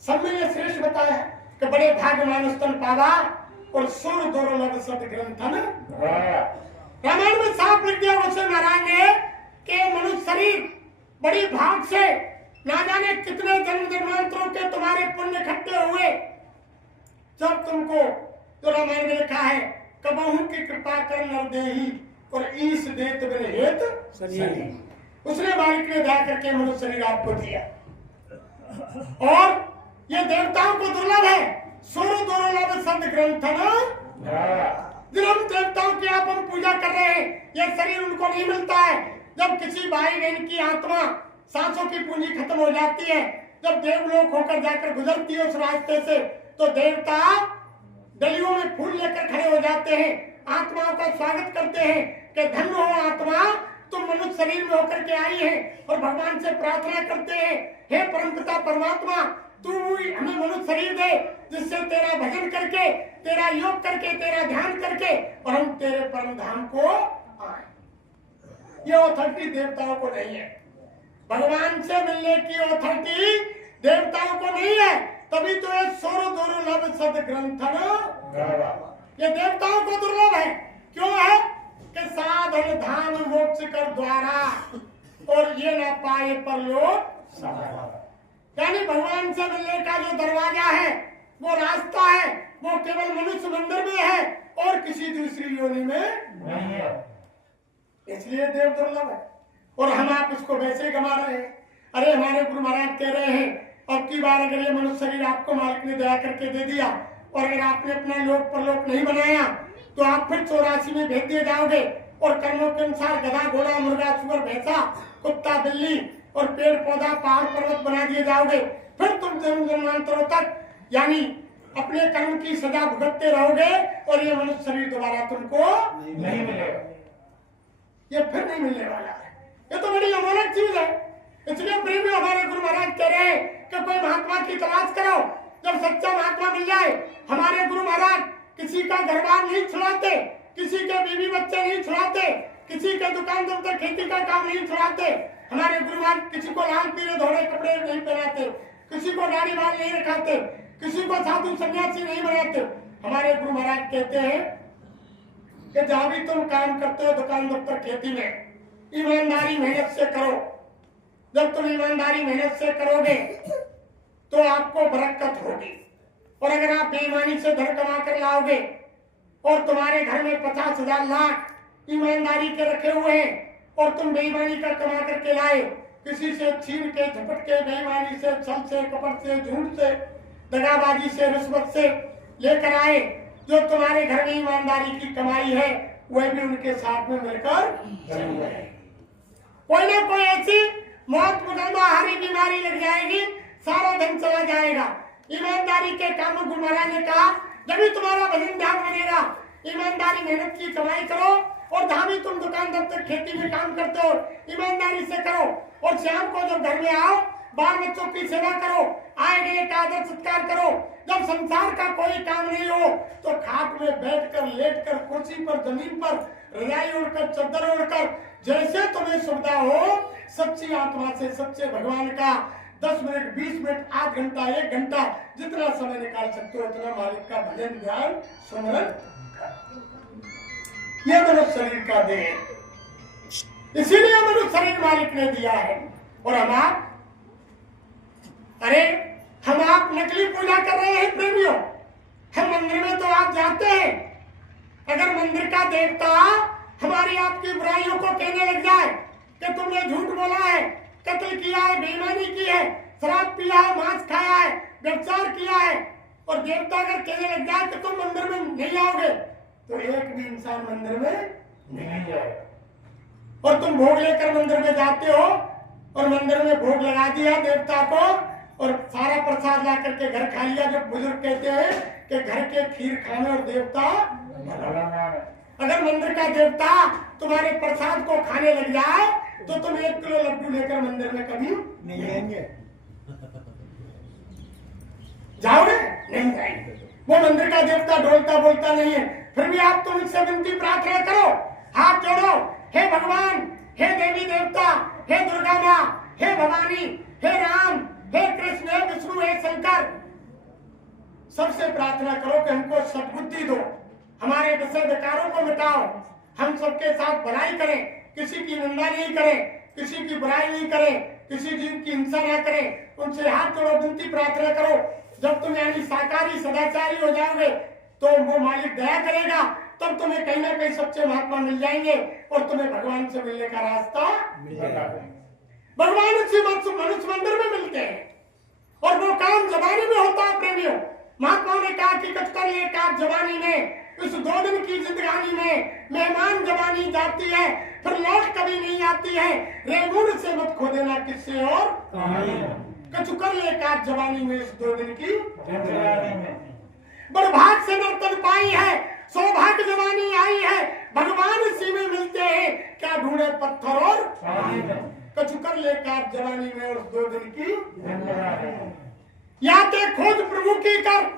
सब में ये श्रेष्ठ बताया कि बड़े भाग्यवान स्तन पावा और सुर दुर्लभ सद ग्रंथन। रामायण में साफ लिख दिया उसे महाराज ने कि मनुष्य शरीर बड़ी भाग से ना जाने कितने जन्म जन्मांतरों के तुम्हारे पुण्य इकट्ठे हुए, जब तुमको तो रामायण में लिखा है कबहू की कृपा कर नर देही और ईश देत बिन हेत शरीर। उसने मालिक ने दया करके मनुष्य शरीर आपको दिया और ये देवताओं को दुर्लभ है। सुर दुर्लभ सद ग्रंथन, जिन हम देवताओं की आप हम पूजा कर रहे हैं, यह शरीर उनको नहीं मिलता है। जब किसी भाई बहन की आत्मा सांसों की पूंजी खत्म हो जाती है, जब देवलोक होकर जाकर गुजरती है उस रास्ते से, तो देवता डलियों में फूल लेकर खड़े हो जाते हैं, आत्माओं का स्वागत करते हैं कि धन्य हो आत्मा, तुम मनुष्य शरीर में होकर के आई है। और भगवान से प्रार्थना करते हैं, हे परमपिता परमात्मा, तू हमें मनुष्य शरीर दे जिससे तेरा भजन करके, तेरा योग करके, तेरा ध्यान करके और हम तेरे परम धाम को आए। ये ऑथोरिटी देवताओं को नहीं है। भगवान से मिलने की ऑथोरिटी देवताओं को नहीं है। तभी तो ये सोर दुर्लभ सद ग्रंथन, ये देवताओं को दुर्लभ है। क्यों है कि साधन धाम मोक्ष कर द्वारा और ये ना पाए परलोक सहारा। यानी भगवान से मिलने का जो दरवाजा है, वो रास्ता है, वो केवल मनुष्य मंदिर में है और किसी दूसरी योनि में नहीं है। इसलिए देव दुर्लभ है और हम आप इसको वैसे गवा रहे हैं। अरे हमारे गुरु महाराज कह रहे हैं अब की बार अगर ये मनुष्य शरीर आपको मालिक ने दया करके दे दिया और अगर आपने अपना लोक परलोक नहीं बनाया तो आप फिर 84 में भेज दिए जाओगे और कर्मों के अनुसार गधा घोड़ा मुर्गा सुअर भैंसा कुत्ता बिल्ली और पेड़ पौधा पहाड़ पर्वत बना दिए जाओगे। फिर तुम जन्म जन्मांतरों तक यानी अपने कर्म की सजा भुगतते रहोगे और ये मनुष्य शरीर दोबारा तुमको नहीं मिलेगा, ये फिर नहीं मिलने वाला है। ये तो बड़ी अमोलक चीज है। इसलिए प्रेमी हमारे गुरु महाराज कह रहे हैं कि कोई महात्मा की तलाश करो, जब सच्चा महात्मा मिल जाए। हमारे गुरु महाराज किसी का घर बार नहीं छुड़ाते, किसी के बीवी बच्चे नहीं छुड़ाते, किसी के दुकान दफ्तर खेती का काम नहीं छुड़ाते। हमारे गुरु महाराज किसी को लाल पीले धोड़े कपड़े नहीं पहनाते, किसी को दाढ़ी बाल नहीं रखाते, किसी को साधु सन्यासी नहीं बनाते। हमारे गुरु महाराज कहते हैं कि जहां भी तुम काम करते हो दुकान दफ्तर खेती में ईमानदारी मेहनत से करो। जब तुम ईमानदारी मेहनत से करोगे तो आपको बरकत होगी। और अगर आप बेईमानी से धन कमा कर लाओगे और तुम्हारे घर में 50,000 लाख ईमानदारी के रखे हुए हैं और तुम बेईमानी का कमा करके लाए, किसी से छीन के झपट के बेईमानी से छल से कपट से झूठ से दगाबाजी से रिश्वत से लेकर आए, जो तुम्हारे घर में ईमानदारी की कमाई है वह भी उनके साथ में मिलकर कोई ना कोई ऐसी मौत मुकदमा हरी बीमारी लग जाएगी, सारा धन चला जाएगा। ईमानदारी के कामों गुरु महाराज ने कहा जब भी तुम्हारा भजन ध्यान बनेगा, ईमानदारी मेहनत की कमाई करो और जहां भी तुम दुकान दफ्तर खेती में काम करते हो ईमानदारी से करो और शाम को जब घर में आओ बाल बच्चों की सेवा करो, आए गए का आदर सत्कार करो। जब संसार का कोई काम नहीं हो तो खाट में बैठकर लेटकर कुर्सी पर जमीन पर रजाई ओढ़कर चादर ओढ़कर जैसे तुम्हें सुविधा हो सच्ची आत्मा से सच्चे भगवान का 10 मिनट 20 मिनट आध घंटा 1 घंटा जितना समय निकाल सकते हो उतना मालिक का भजन ध्यान सुमरन ये मनुष्य शरीर का देह है। इसीलिए मनुष्य शरीर मालिक ने दिया है। और हम आप नकली पूजा कर रहे हैं प्रेमियों। हम मंदिर में तो आप जाते हैं, अगर मंदिर का देवता हमारी आपकी बुराइयों को कहने लग जाए कि तुमने झूठ बोला है, कत्ल किया है, बेईमानी की है, शराब पिया है, मांस खाया है, व्यभिचार किया है, और देवता अगर कहने लग जाए कि तुम मंदिर में नहीं आओगे तो एक भी इंसान मंदिर में नहीं जाएगा। और तुम भोग लेकर मंदिर में जाते हो और मंदिर में भोग लगा दिया देवता को और सारा प्रसाद ला करके घर खा लिया। जब बुजुर्ग कहते हैं कि घर के खीर खाने और देवता, अगर मंदिर का देवता तुम्हारे प्रसाद को खाने लग जाए तो तुम 1 किलो लड्डू लेकर मंदिर में कभी नहीं जाएंगे, जाओगे नहीं जाएंगे। वो मंदिर का देवता डोलता बोलता नहीं है, फिर भी आप तुम इससे विनती प्रार्थना करो, हाथ जोड़ो, हे भगवान, हे देवी देवता, हे दुर्गा माँ, हे भवानी, हे राम, हे कृष्ण, हे विष्णु, हे शंकर, सबसे प्रार्थना करो कि हमको सद्बुद्धि दो, हमारे विषय विकारों को मिटाओ, हम सबके साथ भलाई करें, किसी की निंदा नहीं करें, किसी की बुराई नहीं करें, किसी जीव की हिंसा ना करें। उनसे हाथ जोड़ो, विनती प्रार्थना करो। जब तुम यानी साकारी सदाचारी हो जाओगे तो वो मालिक दया करेगा, तब तुम्हें कहीं ना कहीं सच्चे महात्मा मिल जाएंगे और तुम्हें भगवान से मिलने का रास्ता मिलेगा। भगवान उसी मनुष्य मंदिर में मिलते हैं और वो काम जवानी में होता है प्रेमियों। महात्माओं ने कहा कि कचकर एक आप जवानी में, इस 2 दिन की जिंदगानी में मेहमान जवानी जाती है फिर लौट कभी नहीं आती है, रेमून से मत खो देना किससे और कचकर एक आप जवानी में, इस 2 दिन की जिंदगानी में बड़भाग से नर्तन पाई है, सौभाग्य जवानी आई है, भगवान इसी में मिलते हैं, क्या ढूंढे पत्थर और कचकर लेकर जवानी में और 2 दिन की या ते खोज प्रभु की कर,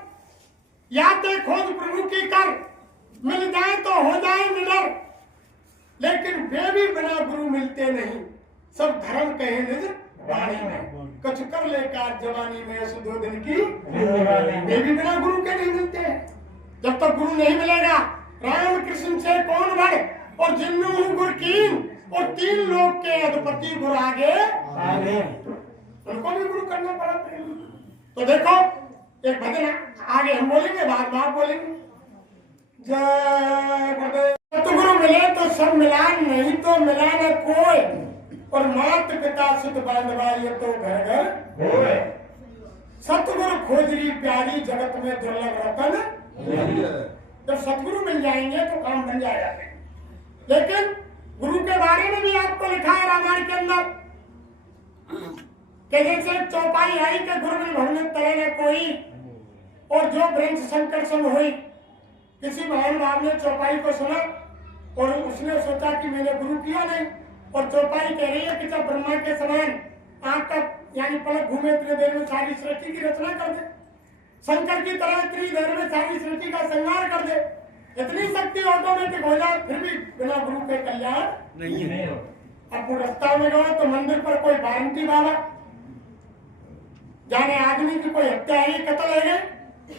या ते खोज प्रभु की कर, मिल जाए तो हो जाए निडर, लेकिन वे भी बिना गुरु मिलते नहीं, सब धर्म कहे निज वाणी में, कचकर लेकर जवानी में इस 2 दिन की वे भी बिना गुरु के नहीं मिलते। जब तक गुरु नहीं मिलेगा राम कृष्ण से कौन बढ़, और जिन्नु गुर कीन, और 3 लोग के अधिपति गुरु आगे उनको भी गुरु करना पड़ा। तो देखो एक भजन आगे हम बोलेंगे, बाद में आप बोलेंगे। जय गुरुदेव। सतगुरु मिले तो सब मिला, नहीं तो मिला न कोई। और मात पिता सुत बांधवा ये तो घर घर होए। सतगुरु खोजरी प्यारी जगत में दुर्लभ रतन। जब सतगुरु मिल जाएंगे तो काम बन जाएगा। लेकिन गुरु के बारे में भी आपको लिखा है रामायण के अंदर कि जैसे चौपाई आई के गुरु मिल भवन तले न कोई, और जो ब्रह्म शंकर संग हुई। किसी महान भाव ने चौपाई को सुना और उसने सोचा कि मैंने गुरु किया नहीं, और चौपाई कह रही है कि जब ब्रह्मा के समान आंख का यानी पलक घूमे इतनी देर में सारी सृष्टि की रचना कर दे, शंकर की तरह इतनी देर में सारी सृष्टि का संहार कर दे, इतनी शक्ति ऑटोमेटिक हो जाए, फिर भी बिना गुरु के कल्याण नहीं है। अब रास्ता में गए तो मंदिर पर कोई वारंटी वाला जाने आदमी की कोई हत्या है, कत्ल है गए,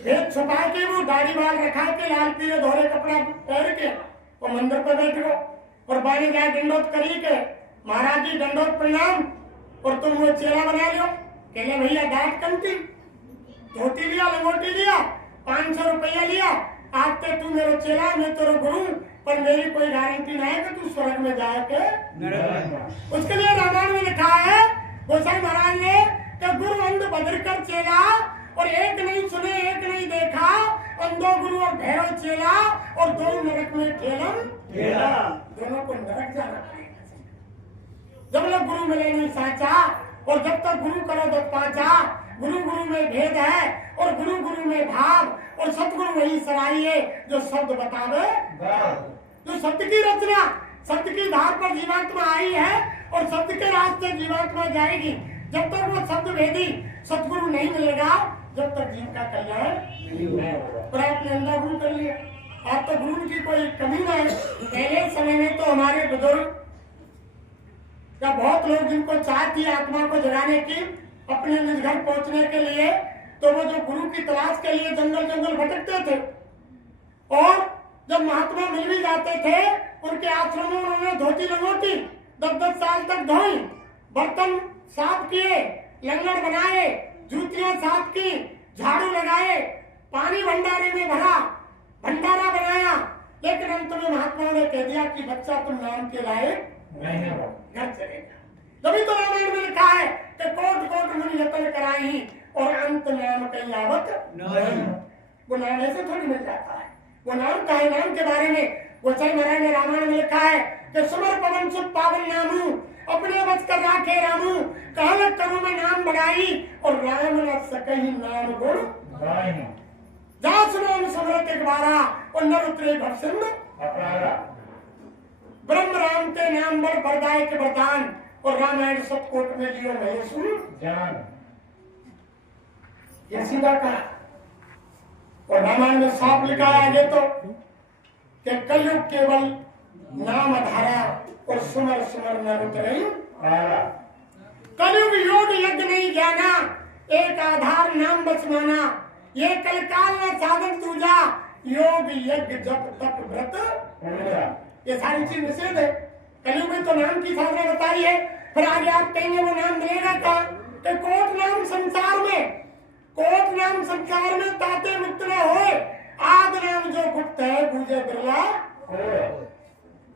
भेद छुपा के वो दाढ़ी बाल रखा के लाल पीले धोरे कपड़ा पहन के वो मंदिर पर बैठ गो और बाने जाए दंडोत करी के महाराज जी दंडोत प्रणाम, और तुम वो चेला बना लियो। कहले भैया डांट कमती, धोती लिया, लंगोटी लिया, 500 रुपया लिया, आज ते तू मेरा चेला, मैं तेरा गुरु, पर मेरी कोई गारंटी नहीं है कि तू स्वर्ग में जाके। उसके लिए रामायण में लिखा है गोसाई महाराज ने कि गुरु अंध बदर कर चेला, और एक नहीं सुने एक नहीं देखा, अंधो गुरु और भैरव चेला, और दोनों नरक में ठेलम दोनों को नरक जाना पड़ेगा। जब लोग गुरु मिले नहीं साचा, और जब तक गुरु करो तो पाचा। गुरु गुरु में भेद है और गुरु गुरु में भाव, और सतगुरु वही सराई है जो शब्द बतावे। जो शब्द की रचना, शब्द की धार पर जीवात्मा आई है और शब्द के रास्ते जीवात्मा जाएगी। जब तक वो शब्द भेदी सतगुरु नहीं मिलेगा, जब तक जीव का कल्याण नहीं होगा। और आपने अंधा गुरु कर लिया, आप तो गुरु की कोई कमी ना है। पहले समय में तो हमारे बुजुर्ग या बहुत लोग जिनको चाह थी आत्मा को जगाने की अपने निज घर पहुंचने के लिए, तो वो जो गुरु की तलाश के लिए जंगल जंगल भटकते थे, और जब महात्मा मिल भी जाते थे उनके आश्रमों में उन्होंने धोती लंगोटी 10-10 साल तक धोई, बर्तन साफ किए, लंगड़ बनाए, जूतियां साफ की, झाड़ू लगाए, पानी भंडारे में भरा, भंडारा बनाया, लेकिन अंत में महात्माओं ने कह दिया कि बच्चा तुम नाम के लायक नहीं हो, घर चलेगा। तभी तो रामायण में लिखा है कि कोट कोट मुनि यत्न कराई और अंत नाम कहीं आवत नहीं। वो नाम ऐसे थोड़ी मिल जाता है, वो नाम का है। नाम के बारे में गोसाई महाराज ने रामायण में लिखा है कि सुमर पवन सुत पावन नामू, अपने बच कर राखे रामू, कहलत करूं मैं नाम बढ़ाई, और राम न सकही नाम गुण जास नाम समरत एक बारा, और नर उतरे भवसिंध अपरारा। ब्रह्म राम के नाम बड़ बरदाय के वरदान, और रामायण सतकोट में लियो मैं सुन जान। ये सीधा कहा, और रामायण में साफ लिखा है आगे तो कि कलयुग केवल नाम आधारा, और सुमर सुमर न उतरे कलयुग योग यज्ञ नहीं जाना, एक आधार नाम बस माना, ये कलकाल न साधन दूजा, योग यज्ञ जप तप व्रत। ये सारी चीज निषेध है। कलयुग में तो नाम की साधना बताई है, फिर आगे आप कहेंगे वो नाम मिलेगा क्या? कि कोट नाम संसार में, कोट नाम संसार में ताते मुक्त न होए, आद नाम जो गुप्त है पूजे बिरला।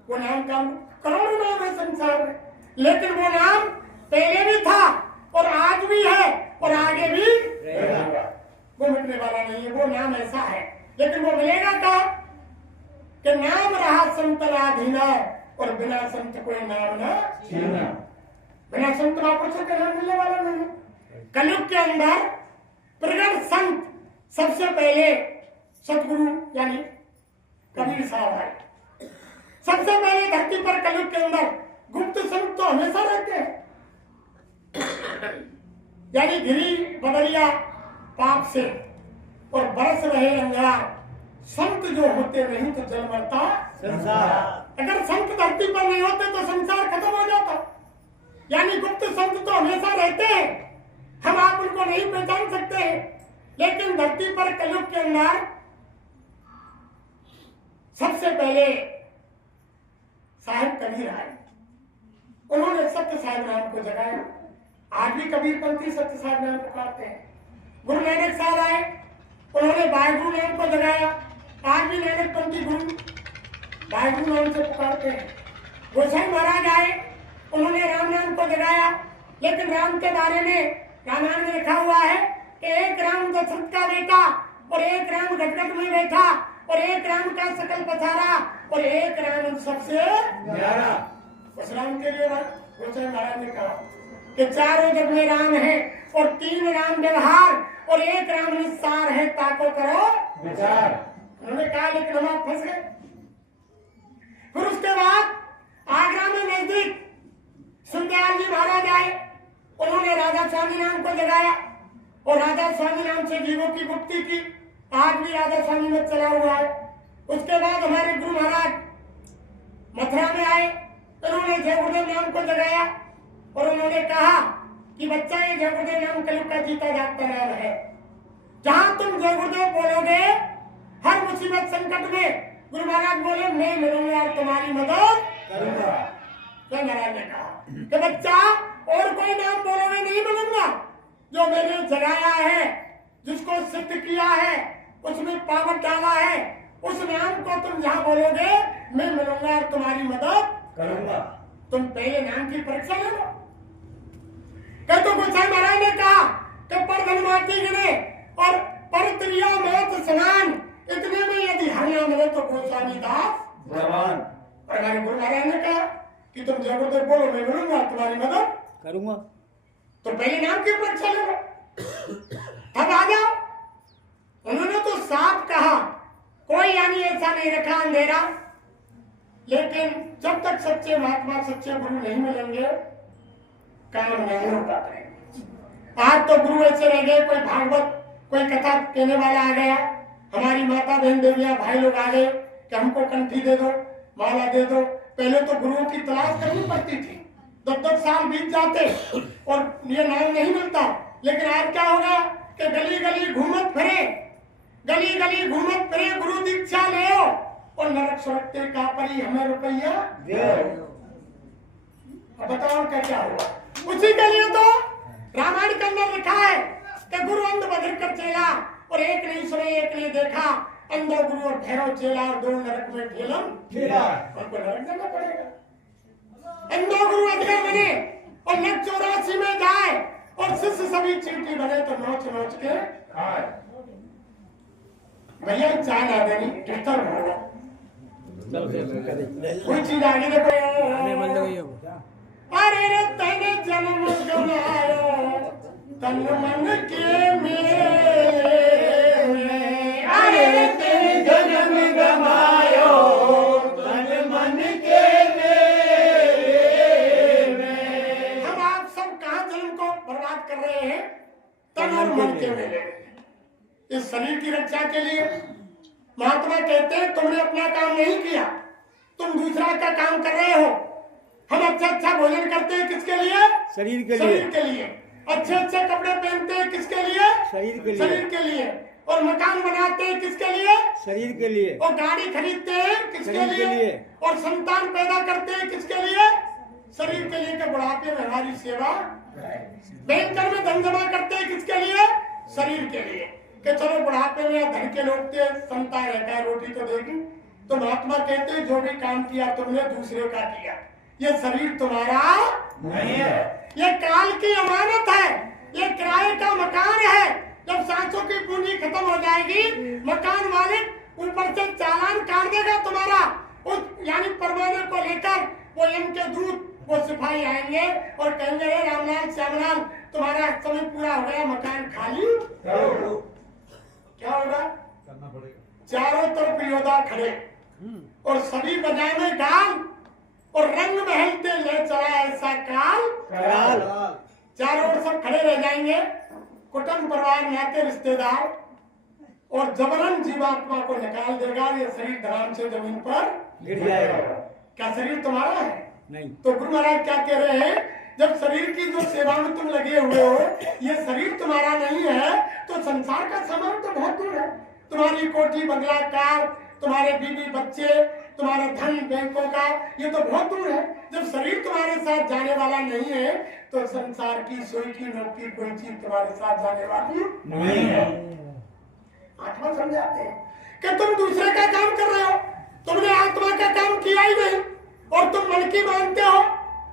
वो नाम का करोड़ों नाम है संसार में, लेकिन वो नाम पहले भी था और आज भी है और आगे भी रहेगा। वो मिटने वाला नहीं है, वो नाम ऐसा है। लेकिन वो मिलेगा क्या? कि नाम रहा संतराधीना, और बिना संत कोई नाम ना छीना। बिना संत महापुरुषों का नाम मिलने वाला नहीं है। कलयुग के अंदर प्रगट संत सबसे पहले सतगुरु यानी कबीर साहब आए। सबसे पहले धरती पर कलयुग के अंदर गुप्त संत तो हमेशा रहते हैं, यानी गिरी बदरिया पाप से और बरस रहे अंगार। संत जो होते नहीं तो जल मरता संसार। अगर संत धरती पर नहीं होते तो संसार खत्म हो जाता। यानी गुप्त संत तो हमेशा रहते हैं, हम आप उनको नहीं पहचान सकते हैं। लेकिन धरती पर कलयुग के अंदर सबसे पहले साहिब कबीर आए। उन्होंने सत्य साहिब नाम को जगाया। आज भी कबीरपंथी सत्य साहिब नाम को कहते हैं। गुरु नानक साहब आए, उन्होंने वाहिगुरु नाम को जगाया। आज भी नानकपंथी गुरु वाहिगुरु नाम से पुकारते हैं। गोसाई महाराज आए, उन्होंने राम नाम को जगाया, लेकिन राम के बारे में रामायण में लिखा हुआ है कि एक राम दशरथ का बेटा और एक राम गटगट में बैठा और एक राम का सकल पथारा और एक राम सबसे प्यारा। उस राम के लिए गोसाई महाराज ने कहा कि चारों जग में राम है और 3 राम व्यवहार और एक राम निस्सार है, ताको करो विचार। उन्होंने कहा, लेकिन हम आप फंस गए। फिर उसके बाद आगरा में नजदीक सुंदरलाल जी महाराज आए, उन्होंने राधा स्वामी नाम को जगाया और राधा स्वामी नाम से जीवों की मुक्ति की। आज भी राधा स्वामी में चला हुआ है। उसके बाद हमारे गुरु महाराज मथुरा में आए, उन्होंने जय गुरुदेव नाम को जगाया और उन्होंने कहा कि बच्चा, ये जय गुरुदेव नाम कलयुग का जीता जागता नाम है। जहां तुम जय गुरुदेव बोलोगे, हर मुसीबत संकट में गुरु महाराज बोले, मैं मिलूंगा और तुम्हारी मदद करूंगा। तो महाराज ने कहा कि बच्चा, और कोई नाम बोलोगे नहीं मिलूंगा, जो मैंने जगाया है, जिसको सिद्ध किया है, उसमें पावर डाला है, उस नाम को तुम जहां बोलोगे, मैं मिलूंगा और तुम्हारी मदद करूंगा। तुम पहले नाम की परीक्षा ले लो। तो गोसाई महाराज ने कहा कि पर धनमाती गिरे और पर त्रिया मौत स्नान, इतने में यदि हर नाम मिले तो गोस्वामी दास भगवान। और हमारे गुरु महाराज ने कहा कि तुम जय गुरुदेव बोलो, मैं मिलूंगा तुम्हारी मदद करूंगा। तो पहले नाम की परीक्षा ले लो, तब आ जाओ। उन्होंने तो साफ कहा, कोई यानी ऐसा नहीं रखा अंधेरा, लेकिन जब तक सच्चे महात्मा सच्चे गुरु नहीं मिलेंगे, काम नहीं हो पाता। आज तो गुरु ऐसे रह गए, कोई भागवत कोई कथा कहने वाला आ गया, हमारी माता बहन देवियां भाई लोग आ गए कि हमको कंठी दे दो, माला दे दो। पहले तो गुरुओं की तलाश करनी पड़ती थी, 10-10 साल बीत जाते और ये नाम नहीं मिलता। लेकिन आज क्या होगा कि गली गली घूमत फिरे, गली गली घूमत फिरे, गुरु दीक्षा ले और नरक स्वर्ग का परी हमें रुपया दे। अब बताओ क्या हुआ? उसी के लिए तो रामायण के अंदर लिखा है कि गुरु अंध बधिर कर चेला और एक नहीं सुने एक नहीं देखा, अंधो गुरु और भैरव चेला और 2 नरक में ठेलम खेला। हमको नरक जाना पड़ेगा। अंधो गुरु अधर बने और नक 84 में जाए और शिष्य सभी चींटी बने तो नोच नोच के खाए। भैया चाय ला देनी डिस्टर्ब होगा, कोई चीज आगे देखो। अरे रे तेने जन्म गवायो तन मन के मेरे, अरे रे तेने जन्म गवायो तन मन के मेरे। हम आप सब कहाँ जन्म को बर्बाद कर रहे हैं? तन और मन के मेरे। इस शरीर की रक्षा के लिए महात्मा कहते हैं तुमने अपना काम नहीं किया, तुम दूसरा का काम कर रहे हो। हम अच्छा भोजन करते हैं किसके लिए? शरीर के लिए। अच्छे कपड़े पहनते हैं किसके लिए? शरीर के लिए। और मकान बनाते हैं किसके लिए? शरीर के लिए। और गाड़ी खरीदते हैं किसके लिए? और संतान पैदा करते हैं किसके लिए? शरीर के लिए। के बुढ़ापे में हमारी सेवा, बैंक में धन जमा करते हैं किसके लिए? शरीर के लिए। कि चलो बुढ़ापे में धन के लोग के संतान रहता है, रोटी तो देगी। तो महात्मा कहते हैं जो भी काम किया तुमने दूसरे का किया, ये शरीर तुम्हारा नहीं है, ये काल की अमानत है, ये किराए का मकान है। जब सांसों की पूंजी खत्म हो जाएगी, मकान मालिक ऊपर से चालान काट देगा तुम्हारा। उस यानी परवाने को लेकर वो इनके दूत वो सिपाही आएंगे और कहेंगे रामलाल श्यामलाल तुम्हारा समय पूरा हो गया, मकान खाली करो। क्या होगा? करना पड़ेगा। चारों तरफ योद्धा खड़े और सभी बजाय में गाल और रंग महलते ले चला ऐसा काल। चारों ओर सब खड़े रह जाएंगे, कुटुंब परिवार नाते रिश्तेदार, और जबरन जीवात्मा को निकाल देगा। ये शरीर धराम से जमीन पर गिर जाएगा। क्या शरीर तुम्हारा है? नहीं। तो गुरु महाराज क्या कह रहे हैं? जब शरीर की जो सेवा में तुम लगे हुए हो, ये शरीर तुम्हारा नहीं है, तो संसार का सामान तो बहुत दूर है। तुम्हारी कोठी बंगला कार, तुम्हारे बीवी बच्चे, तुम्हारा धन बैंकों का, ये तो बहुत दूर है। जब शरीर तुम्हारे साथ जाने वाला नहीं है, तो संसार की सोई की नौकरी कोई चीज तुम्हारे साथ जाने वाली नहीं है। आत्मा समझाते हैं कि तुम दूसरे का काम कर रहे हो, तुमने आत्मा का काम किया ही नहीं और तुम मन की मानते हो।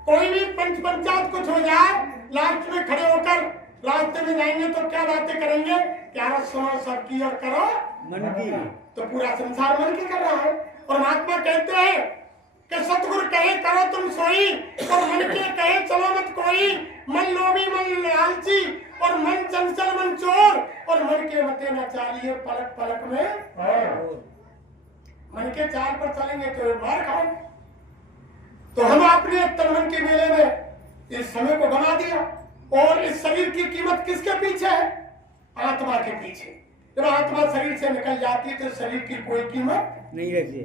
कोई भी पंचायत कुछ हो जाए, लास्ट में खड़े होकर रास्ते में जाएंगे तो क्या बातें करेंगे, क्या सुनो सबकी और करो मन की। तो पूरा संसार मन की कर रहा है। और महात्मा कहते हैं कि सतगुरु कहे करो तुम सोई, और मन के कहे चलो मत कोई। मन लोभी मन लालची और मन चंचल मन चोर, और मन के मते न चालिए पलक पलक में। मन के चाल पर चलेंगे तो मार खाओ। तो हम अपने तन मन के मेले में इस समय को गंवा दिया। और इस शरीर की कीमत किसके पीछे है? आत्मा के पीछे। जब आत्मा शरीर से निकल जाती है तो शरीर की कोई कीमत नहीं रहती।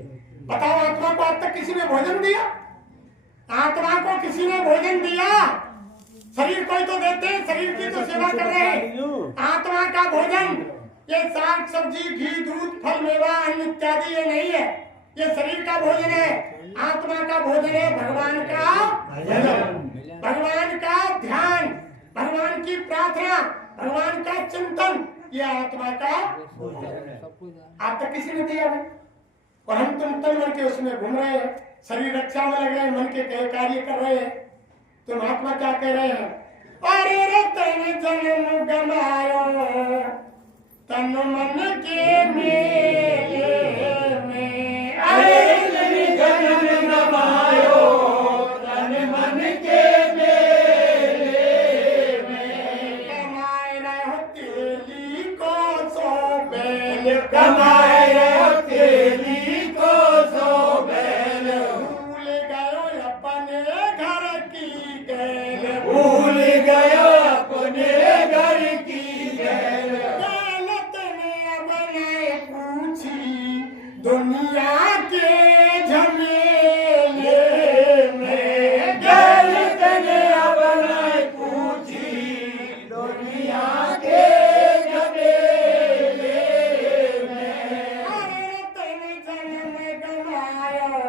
बताओ, आत्मा को आज तक किसी ने भोजन दिया? आत्मा को किसी ने भोजन दिया? शरीर को तो देते हैं, शरीर की तो सेवा कर रहे हैं। आत्मा का भोजन ये साग सब्जी घी दूध फल मेवा अन्न इत्यादि ये नहीं है, ये शरीर का भोजन है। आत्मा का भोजन है भगवान का भजन, भगवान का ध्यान, भगवान की प्रार्थना, भगवान का चिंतन, ये आत्मा का आज तक किसी ने दिया नहीं। और हम तुम तन मन के उसमें घूम रहे हैं, शरीर रक्षा में लग रहे हैं, मन के कार्य कर रहे हैं। तो महात्मा क्या कह रहे हैं? अरे रे तन जन्म गमायो तन मन के मेले में, अरे तन जन्म गमायो तन मन के मेले में। कमाए रहो तेली को सो बैल, कमाए रहो तेली को सो बैल। भूल गयो अपने घर की गैल, भूल गयो अपने घर की गैल। दुनिया के झमेले में गलत ने बनाए पूछी, दुनिया के झमेले में। अरे तन जन्म गमायो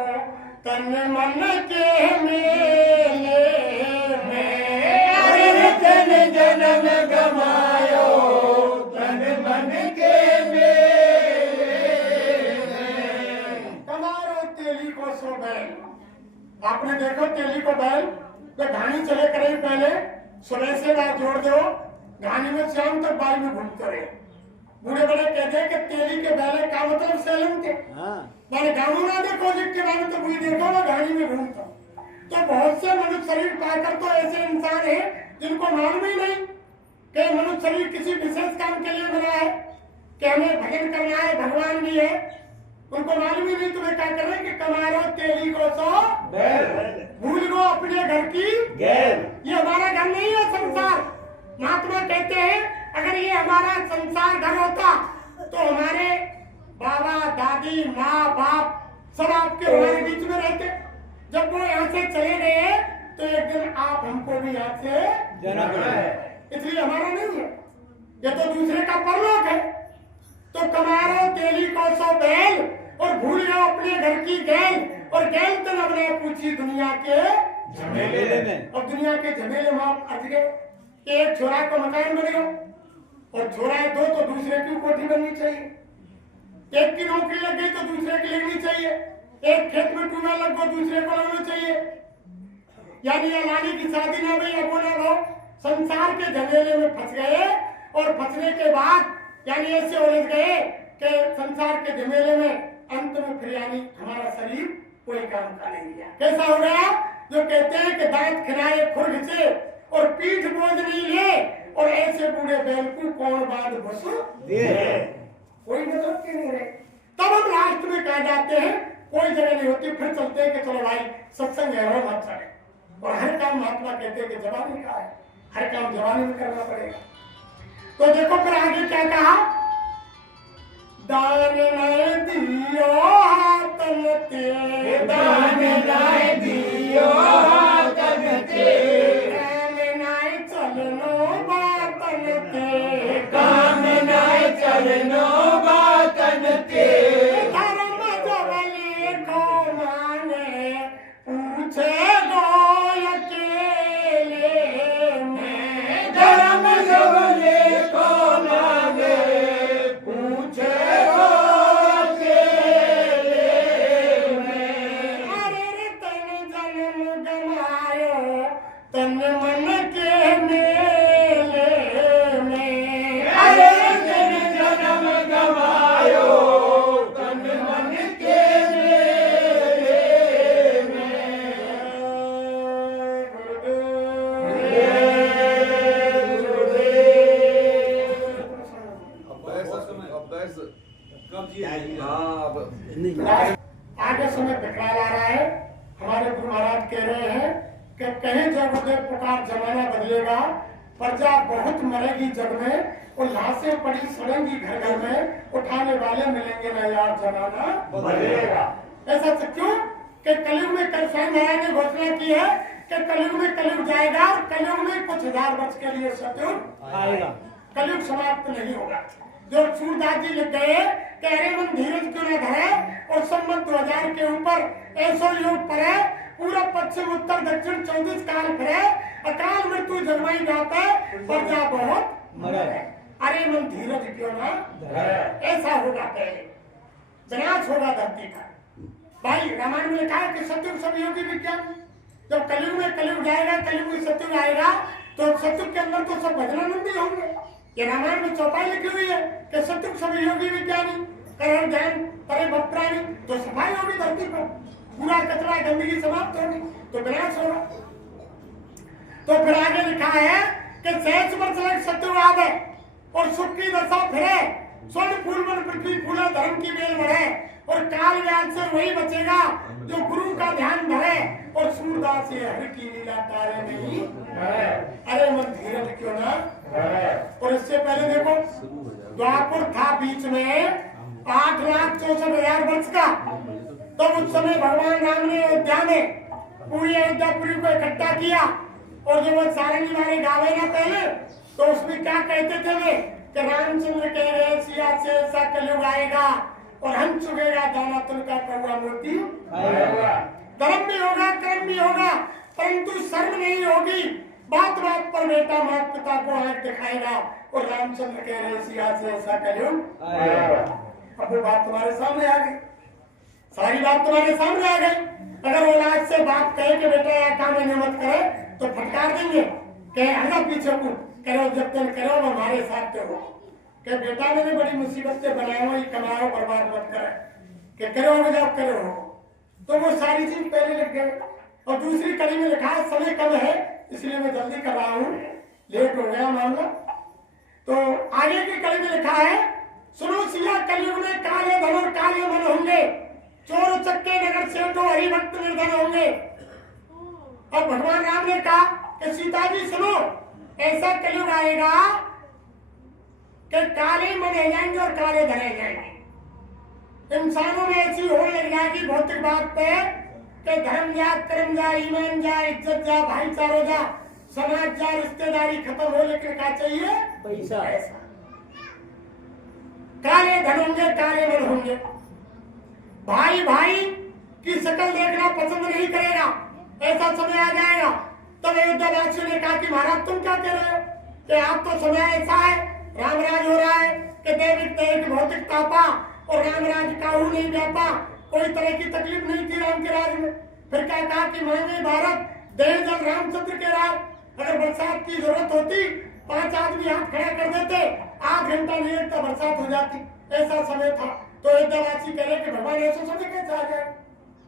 तन मन के मेले में, अरे तन जन्म गमायो तन मन के सो बैल। आपने देखो तेली को बैल तो घानी चले करे पहले सुबह से बात जोड़ दो, घानी में शाम तक बाई में घूमते रहे। बूढ़े बड़े कहते हैं कि तेली के बैले का मतलब सैलून के मैंने गाँव ना देखो जिसके बारे में तो वही देखो वो घानी में घूमता। तो बहुत से मनुष्य शरीर पाकर तो ऐसे इंसान है जिनको मालूम ही नहीं कि मनुष्य शरीर किसी विशेष काम के लिए बना है, कि हमें भजन करना है, भगवान भी है। उनको मालूम ही नहीं। तुम्हें क्या करें कि कमारो तेली को सो भूल गो अपने घर की गैल। ये हमारा घर नहीं है संसार। महात्मा कहते हैं अगर ये हमारा संसार घर होता तो हमारे बाबा दादी माँ बाप सब आपके हमारे बीच में रहते। जब वो यहाँ से चले गए तो एक दिन आप हमको भी यहाँ से जाना पड़ा है, इसलिए हमारा नहीं है, ये तो दूसरे का परलोक है। तो कमारो तेली को सो बैल और भूल गए अपने घर की गैल, और गैल तो न बने पूछी दुनिया के झमेले में। और दुनिया के झमेले में आप अट गए कि एक छोरा को मकान बन गया और छोरा है दो तो दूसरे की कोठी बननी चाहिए, एक की नौकरी लग गई तो दूसरे की लगनी चाहिए, एक खेत में ट्यूबवेल लग गया दूसरे को लगना चाहिए। यानी लाली की शादी ना हुई अब ना हो, संसार के झमेले में फंस गए। और फंसने के बाद यानी ऐसे उलझ गए कि संसार के झमेले में अंत में फिर यानी हमारा शरीर कोई काम का नहीं दिया। कैसा हो गया? जो कहते हैं कि दांत खिलाए खुर्ग से और पीठ बोझ नहीं ले, और ऐसे बूढ़े बैल को कौन बांध बसु दे, कोई मतलब के नहीं रहे। तब हम लास्ट में कह जाते हैं कोई जगह नहीं होती, फिर चलते हैं कि चलो भाई सत्संग है मत चले। और हर काम महात्मा कहते हैं कि जवानी का है, हर काम जवानी में करना पड़ेगा। तो देखो फिर आगे क्या कहा? दान नए दियो हाथन ते, दान नए दियो हाथन ते, काम नए चलनो बातन ते, काम नए चलनो बातन ते। धर्म जवले को माने पूछे गोय अकेले में, धर्म जवले को माने पूछे प्रजा बहुत मरेगी जग में, और लाशें पड़ी सड़ेंगी घर घर में, उठाने वाले मिलेंगे ना यार, जमाना बदलेगा। ऐसा क्यों कि कलयुग में कल स्वामी महाराज ने घोषणा की है कि कलयुग में कलयुग जाएगा, और कलयुग में कुछ हजार वर्ष के लिए सतयुग आएगा, कलयुग समाप्त नहीं होगा। जो सूरदास जी लिख गए कि अरे मन धीरज क्यों न धरे, और संवत 2000 के ऊपर ऐसो योग पड़े, पूरा पश्चिम उत्तर दक्षिण 24 काल फिरे, अकाल मृत्यु जगमाई व्यापे, प्रजा बहुत मरे। अरे मन धीरज क्यों न धरे, ऐसा होगा पहले, विनाश होगा धरती का। भाई रामायण में लिखा है कि सतयुग सब योगी विज्ञान, जब कलयुग में कलयुग जाएगा, कलयुग में सतयुग आएगा, तो सतयुग के अंदर तो सब भजनानंदी होंगे। ये रामायण में चौपाई लिखी हुई है कि सतयुग सब योगी विज्ञानी, करण ज्ञान करे भक्तरानी, तो सफाई होगी धरती पर, पूरा कचरा गंदगी समाप्त होगी, तो विनाश होगा। तो फिर आगे लिखा है कि 6 वर्ष लग सतयुग आवे, और सुख की दशा फिरे, स्वर्ण फूल मन पृथ्वी फूला, धर्म की बेल बढ़े, और काल व्याल से वही बचेगा जो गुरु का ध्यान धरे, और सूरदास ये हरि की लीला तारे नहीं धरे। अरे मन धीरज क्यों ना धरे। और इससे पहले देखो द्वापर था बीच में 8,64,000 वर्ष का, तब उस समय भगवान राम ने अयोध्या में पूरी अयोध्यापुरी को इकट्ठा किया, और जब वो सारंगी मारे गावे ना पहले, तो उसमें क्या कहते थे वे कि रामचंद्र कह रहे सिया से ऐसा कलयुग आएगा, और हम चुगेगा दाना तुलका कौआ मोती आएगा। धर्म भी होगा, कर्म भी होगा, परंतु शर्म नहीं होगी, बात बात पर बेटा माता पिता को आंख दिखाएगा, और रामचंद्र कह रहे सिया से ऐसा कलयुग आएगा। अब वो बात तुम्हारे सामने आ गई, सारी बात तुम्हारे सामने आ गई। अगर औलाद से बात कहे कि बेटा यह काम इन्हें मत करे, तो फटकार देंगे कि हटा पीछे को करो, जब तक करो हमारे साथ हो, कि बेटा मैंने बड़ी मुसीबत से बनाया, ये कमाओ बर्बाद मत करे, कि करो जब करो। तो वो सारी चीज पहले लिख गए। और दूसरी कड़ी में लिखा है समय कम है, इसलिए मैं जल्दी कर रहा हूँ, लेट हो गया मामला। तो आगे की कड़ी में लिखा है सुनो सिया कलयुग में काले धन और काले मन होंगे, चोर चक्के नगर सेठो हरि भक्त निर्धन होंगे। और भगवान राम ने कहा कि सीता जी सुनो, ऐसा कलयुग आएगा कि काले मन रह जाएंगे और काले धन रह जाएंगे। इंसानों में ऐसी होड़ लग जाएगी भौतिक बात पे कि धर्म जा, कर्म जा, ईमान जा, इज्जत जा, भाईचारा जा, समाज जा, रिश्तेदारी खत्म हो, लेकिन क्या चाहिए पैसा। काले धन होंगे, काले मन होंगे, भाई भाई की शक्ल देखना पसंद नहीं करेगा, ऐसा समय आ जाएगा। तब अयोध्या वासियों ने कहा कि महाराज तुम क्या कह रहे हो कि आप तो समय ऐसा है, रामराज हो रहा है कि दैविक दैविक भौतिक तापा, और रामराज का नहीं व्यापा, कोई तरह की तकलीफ नहीं थी राम के राज में। फिर क्या कहा कि मांगे भारत दे जल रामचंद्र के राज, अगर बरसात की जरूरत होती 5 आदमी हाथ खड़ा कर देते, 8 घंटा नहीं लगता बरसात हो जाती, ऐसा समय था। तो अयोध्यावासी कह रहे कि भगवान ऐसा समय कैसे आ जाए,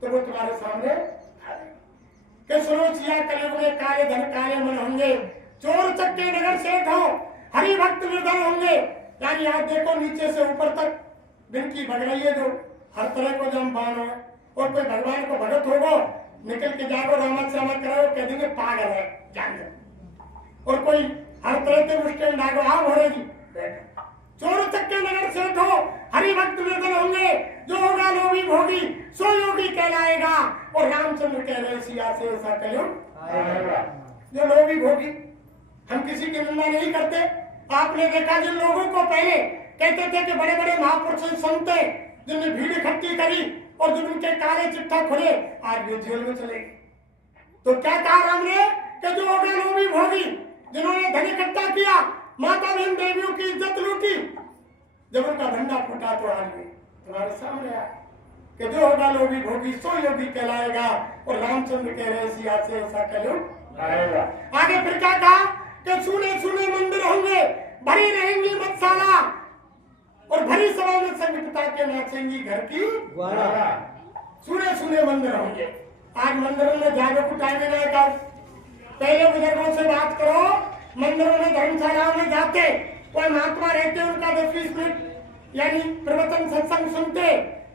तो वो तुम्हारे सामने कि सुनो सिया कलयुग में काले धन काले मन होंगे, चोर चक्के नगर सेठ हो, हरि भक्त निर्धन होंगे। यानी आप देखो नीचे से ऊपर तक बिनकी बग रही है, जो हर तरह को जम बान हो, और कोई भगवान को भगत होगो निकल के जागो रामा श्यामा करो, कह देंगे पागल है जान दो। और कोई हर तरह के मुश्किल डागो आप हो रही चोर चक्के नगर सेठ हो, हरि भक्त निर्धन होंगे, जो होगा लोभी भोगी सो योगी कहलाएगा। और रामचंद्र कह रहे सिया से ऐसा कलयुग आएगा। जो लोभी भोगी, हम किसी की निंदा नहीं करते। आपने देखा जिन लोगों को पहले कहते थे कि बड़े बड़े महापुरुष संत जिनने भीड़ इकट्ठी करी और जो उनके काले चिट्ठा खुले, आज भी जेल में चले गए। तो क्या कहा राम ने कि जो होगा लोभी भोगी, जिन्होंने धन इकट्ठा किया, माता बहन देवियों की इज्जत लूटी, जब उनका भंडा फूटा तो आज भी तुम्हारे सामने आया कि जो होगा लोभी भोगी सो योगी कहलाएगा। और रामचंद्र कह रहे सिया से ऐसा कलयुग आएगा। आगे फिर क्या कहा कि सुने सुने मंदिर होंगे, भरी रहेंगी मधुशाला, और भरी सभा में संग पिता के नाचेंगी घर की ग्वाला। सुने सुने मंदिर होंगे। आज मंदिरों में जागो कुटाई में नहीं कर, पहले बुजुर्गों से बात करो, मंदिरों में धर्मशालाओं में जाते, कोई महात्मा रहते उनका 10-20 मिनट यानी प्रवचन सत्संग सुनते,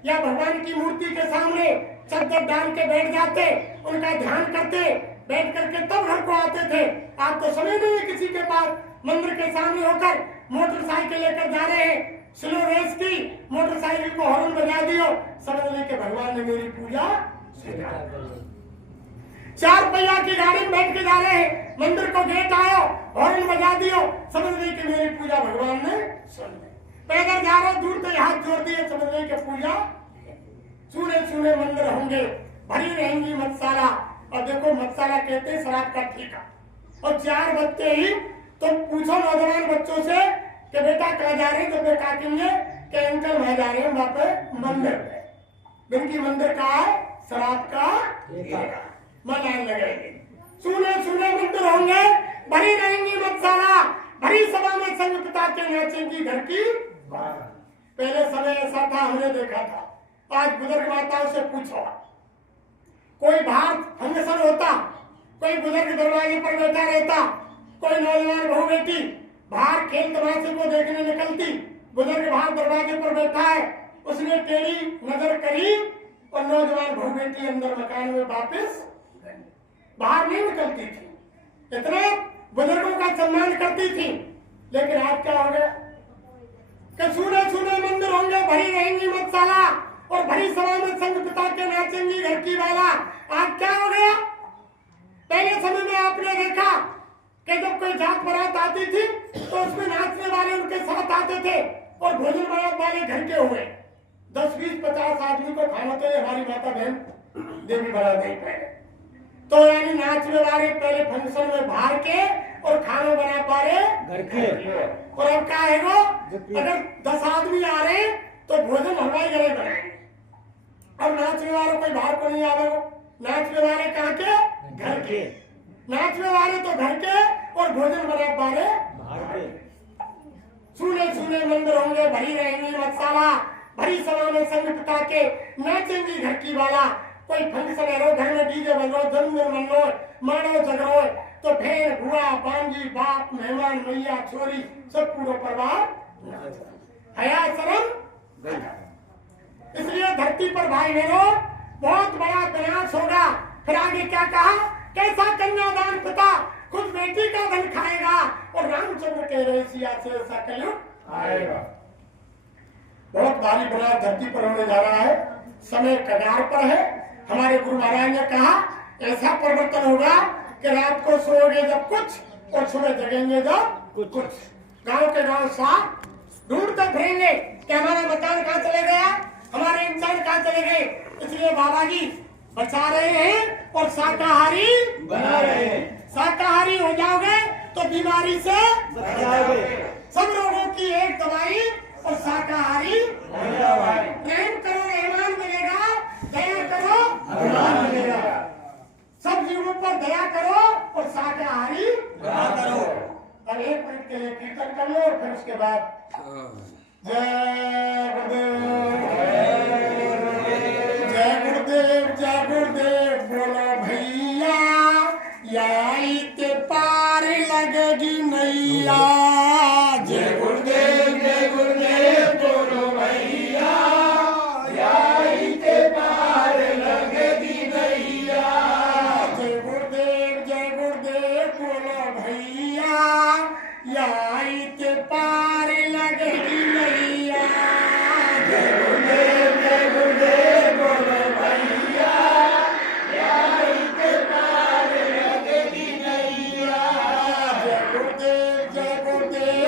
या भगवान की मूर्ति के सामने चद्दर डाल के बैठ जाते, उनका ध्यान करते, बैठ करके तब घर को आते थे। आप तो समय नहीं है किसी के पास। मंदिर के सामने होकर मोटरसाइकिल लेकर जा रहे हैं, स्लो रेस की, मोटरसाइकिल को हॉर्न बजा दियो, समझ ले कि भगवान ने मेरी पूजा स्वीकार कर ली। 4 पहिया की गाड़ी में बैठ के जा रहे हैं, मंदिर को गेट आयो, हॉर्न बजा दियो, समझ ले कि मेरी पूजा भगवान ने सुन ली। पैदल जा रहे दूर तक हाथ जोड़ दिए, समझ ले कि पूजा। सूने सूने मंदिर होंगे, भरी रहेंगी मधुशाला। और देखो मधुशाला कहते हैं शराब का ठेका। और 4 बजते ही तो पूछो नौजवान बच्चों से कि बेटा कहाँ जा रहे हैं, तो बेटा कहेंगे कि अंकल वहां जा रहे हैं वहां पे मंदिर है। बिनकी मंदिर का है, शराब का ठेका। लाइन लगाएंगे, सुने सुने मंदिर होंगे, भरी रहेंगी मधुशाला, भरी सभा में संग पिता के नाचेंगी घर की। पहले समय ऐसा था, हमने देखा था। आज बुजुर्ग माताओं से पूछो, कोई बाहर फंक्शन होता, कोई बुजुर्ग दरवाजे पर बैठा रहता, कोई नौजवान बहू बेटी बाहर खेल तमाशे को देखने निकलती, बुजुर्ग बाहर दरवाजे पर बैठा है, उसने टेढ़ी नजर करी और नौजवान बहू बेटी अंदर मकान में वापस बाहर नहीं निकलती थी। इतने बुजुर्गों का सम्मान करती थी। लेकिन आज क्या हो गया कि सुने सुने मंदिर होंगे, भरी रहेंगी मधुशाला और भरी सभा में संग पिता के नाचेंगी घर की वाला। आज क्या हो गया? पहले समय में आपने देखा कि जब कोई जात बारात आती थी तो उसमें नाचने वाले उनके साथ आते थे और भोजन बनाने वाले घर के हुए 10, 20, 50 आदमी को खाना तो हमारी माता बहन देवी बना दे पहले। तो यानी नाचने वाले पहले फंक्शन में बाहर के और खाना बना पा रहे घर के। और अब क्या है वो, अगर 10 आदमी आ रहे तो भोजन हलवाई घरे बनाएंगे। अब नाचने वाले कोई बाहर को नहीं आवेगा, नाचने वाले कहाँ के? घर के। नाचने वाले तो घर के और भोजन बना पा रहे बाहर के। सुने सुने मंदिर होंगे, भरी रहेंगी मधुशाला, भरी सभा में संग पिता के नाचेंगी घर की वाला। कोई फंक्शन है, घर में डीजे बजो, जन्मदिन मनो, मानो झगड़ो, तो भेड़ बुआ बांजी बाप मेहमान मैया छोरी सब पूरा परिवार हया शर्म। इसलिए धरती पर भाई बहनों बहुत बड़ा विनाश होगा। फिर आगे क्या कहा? कैसा कन्यादान पिता खुद बेटी का धन खाएगा और रामचंद्र कह रहे सिया से ऐसा कलयुग आएगा। बहुत भारी विनाश धरती पर होने जा रहा है, समय कगार पर है। हमारे गुरु महाराज ने कहा ऐसा परिवर्तन होगा कि रात को सोओगे जब कुछ और सुबह जगेंगे जब कुछ। गांव के गांव साफ ढूंढते फिरेंगे कि हमारा मकान कहाँ चले गया, हमारे इंसान कहाँ चले गए। इसलिए बाबा जी बचा रहे हैं और शाकाहारी बना रहे हैं। शाकाहारी हो जाओगे तो बीमारी से बच जाओगे। सब रोगों की एक दवाई और शाकाहारी प्रेम करो रहमान मिलेगा, दया करो भगवान मिलेगा। सब जीवों पर दया करो और शाकाहारी करो। अब 1 मिनट के लिए कीर्तन कर लो और फिर उसके बाद जय गुरुदेव जय गुरुदेव जय गुरुदेव बोलो भैया, याई के पार लगेगी नैया। जय गुरुदेव बोलो भैया, याई के पार लगेगी नैया। जय गुरुदेव बोलो भैया, याई के पार लगेगी नैया। जय गुरुदेव बोलो भैया, याई के पार लगेगी नैया। जय गुरुदेव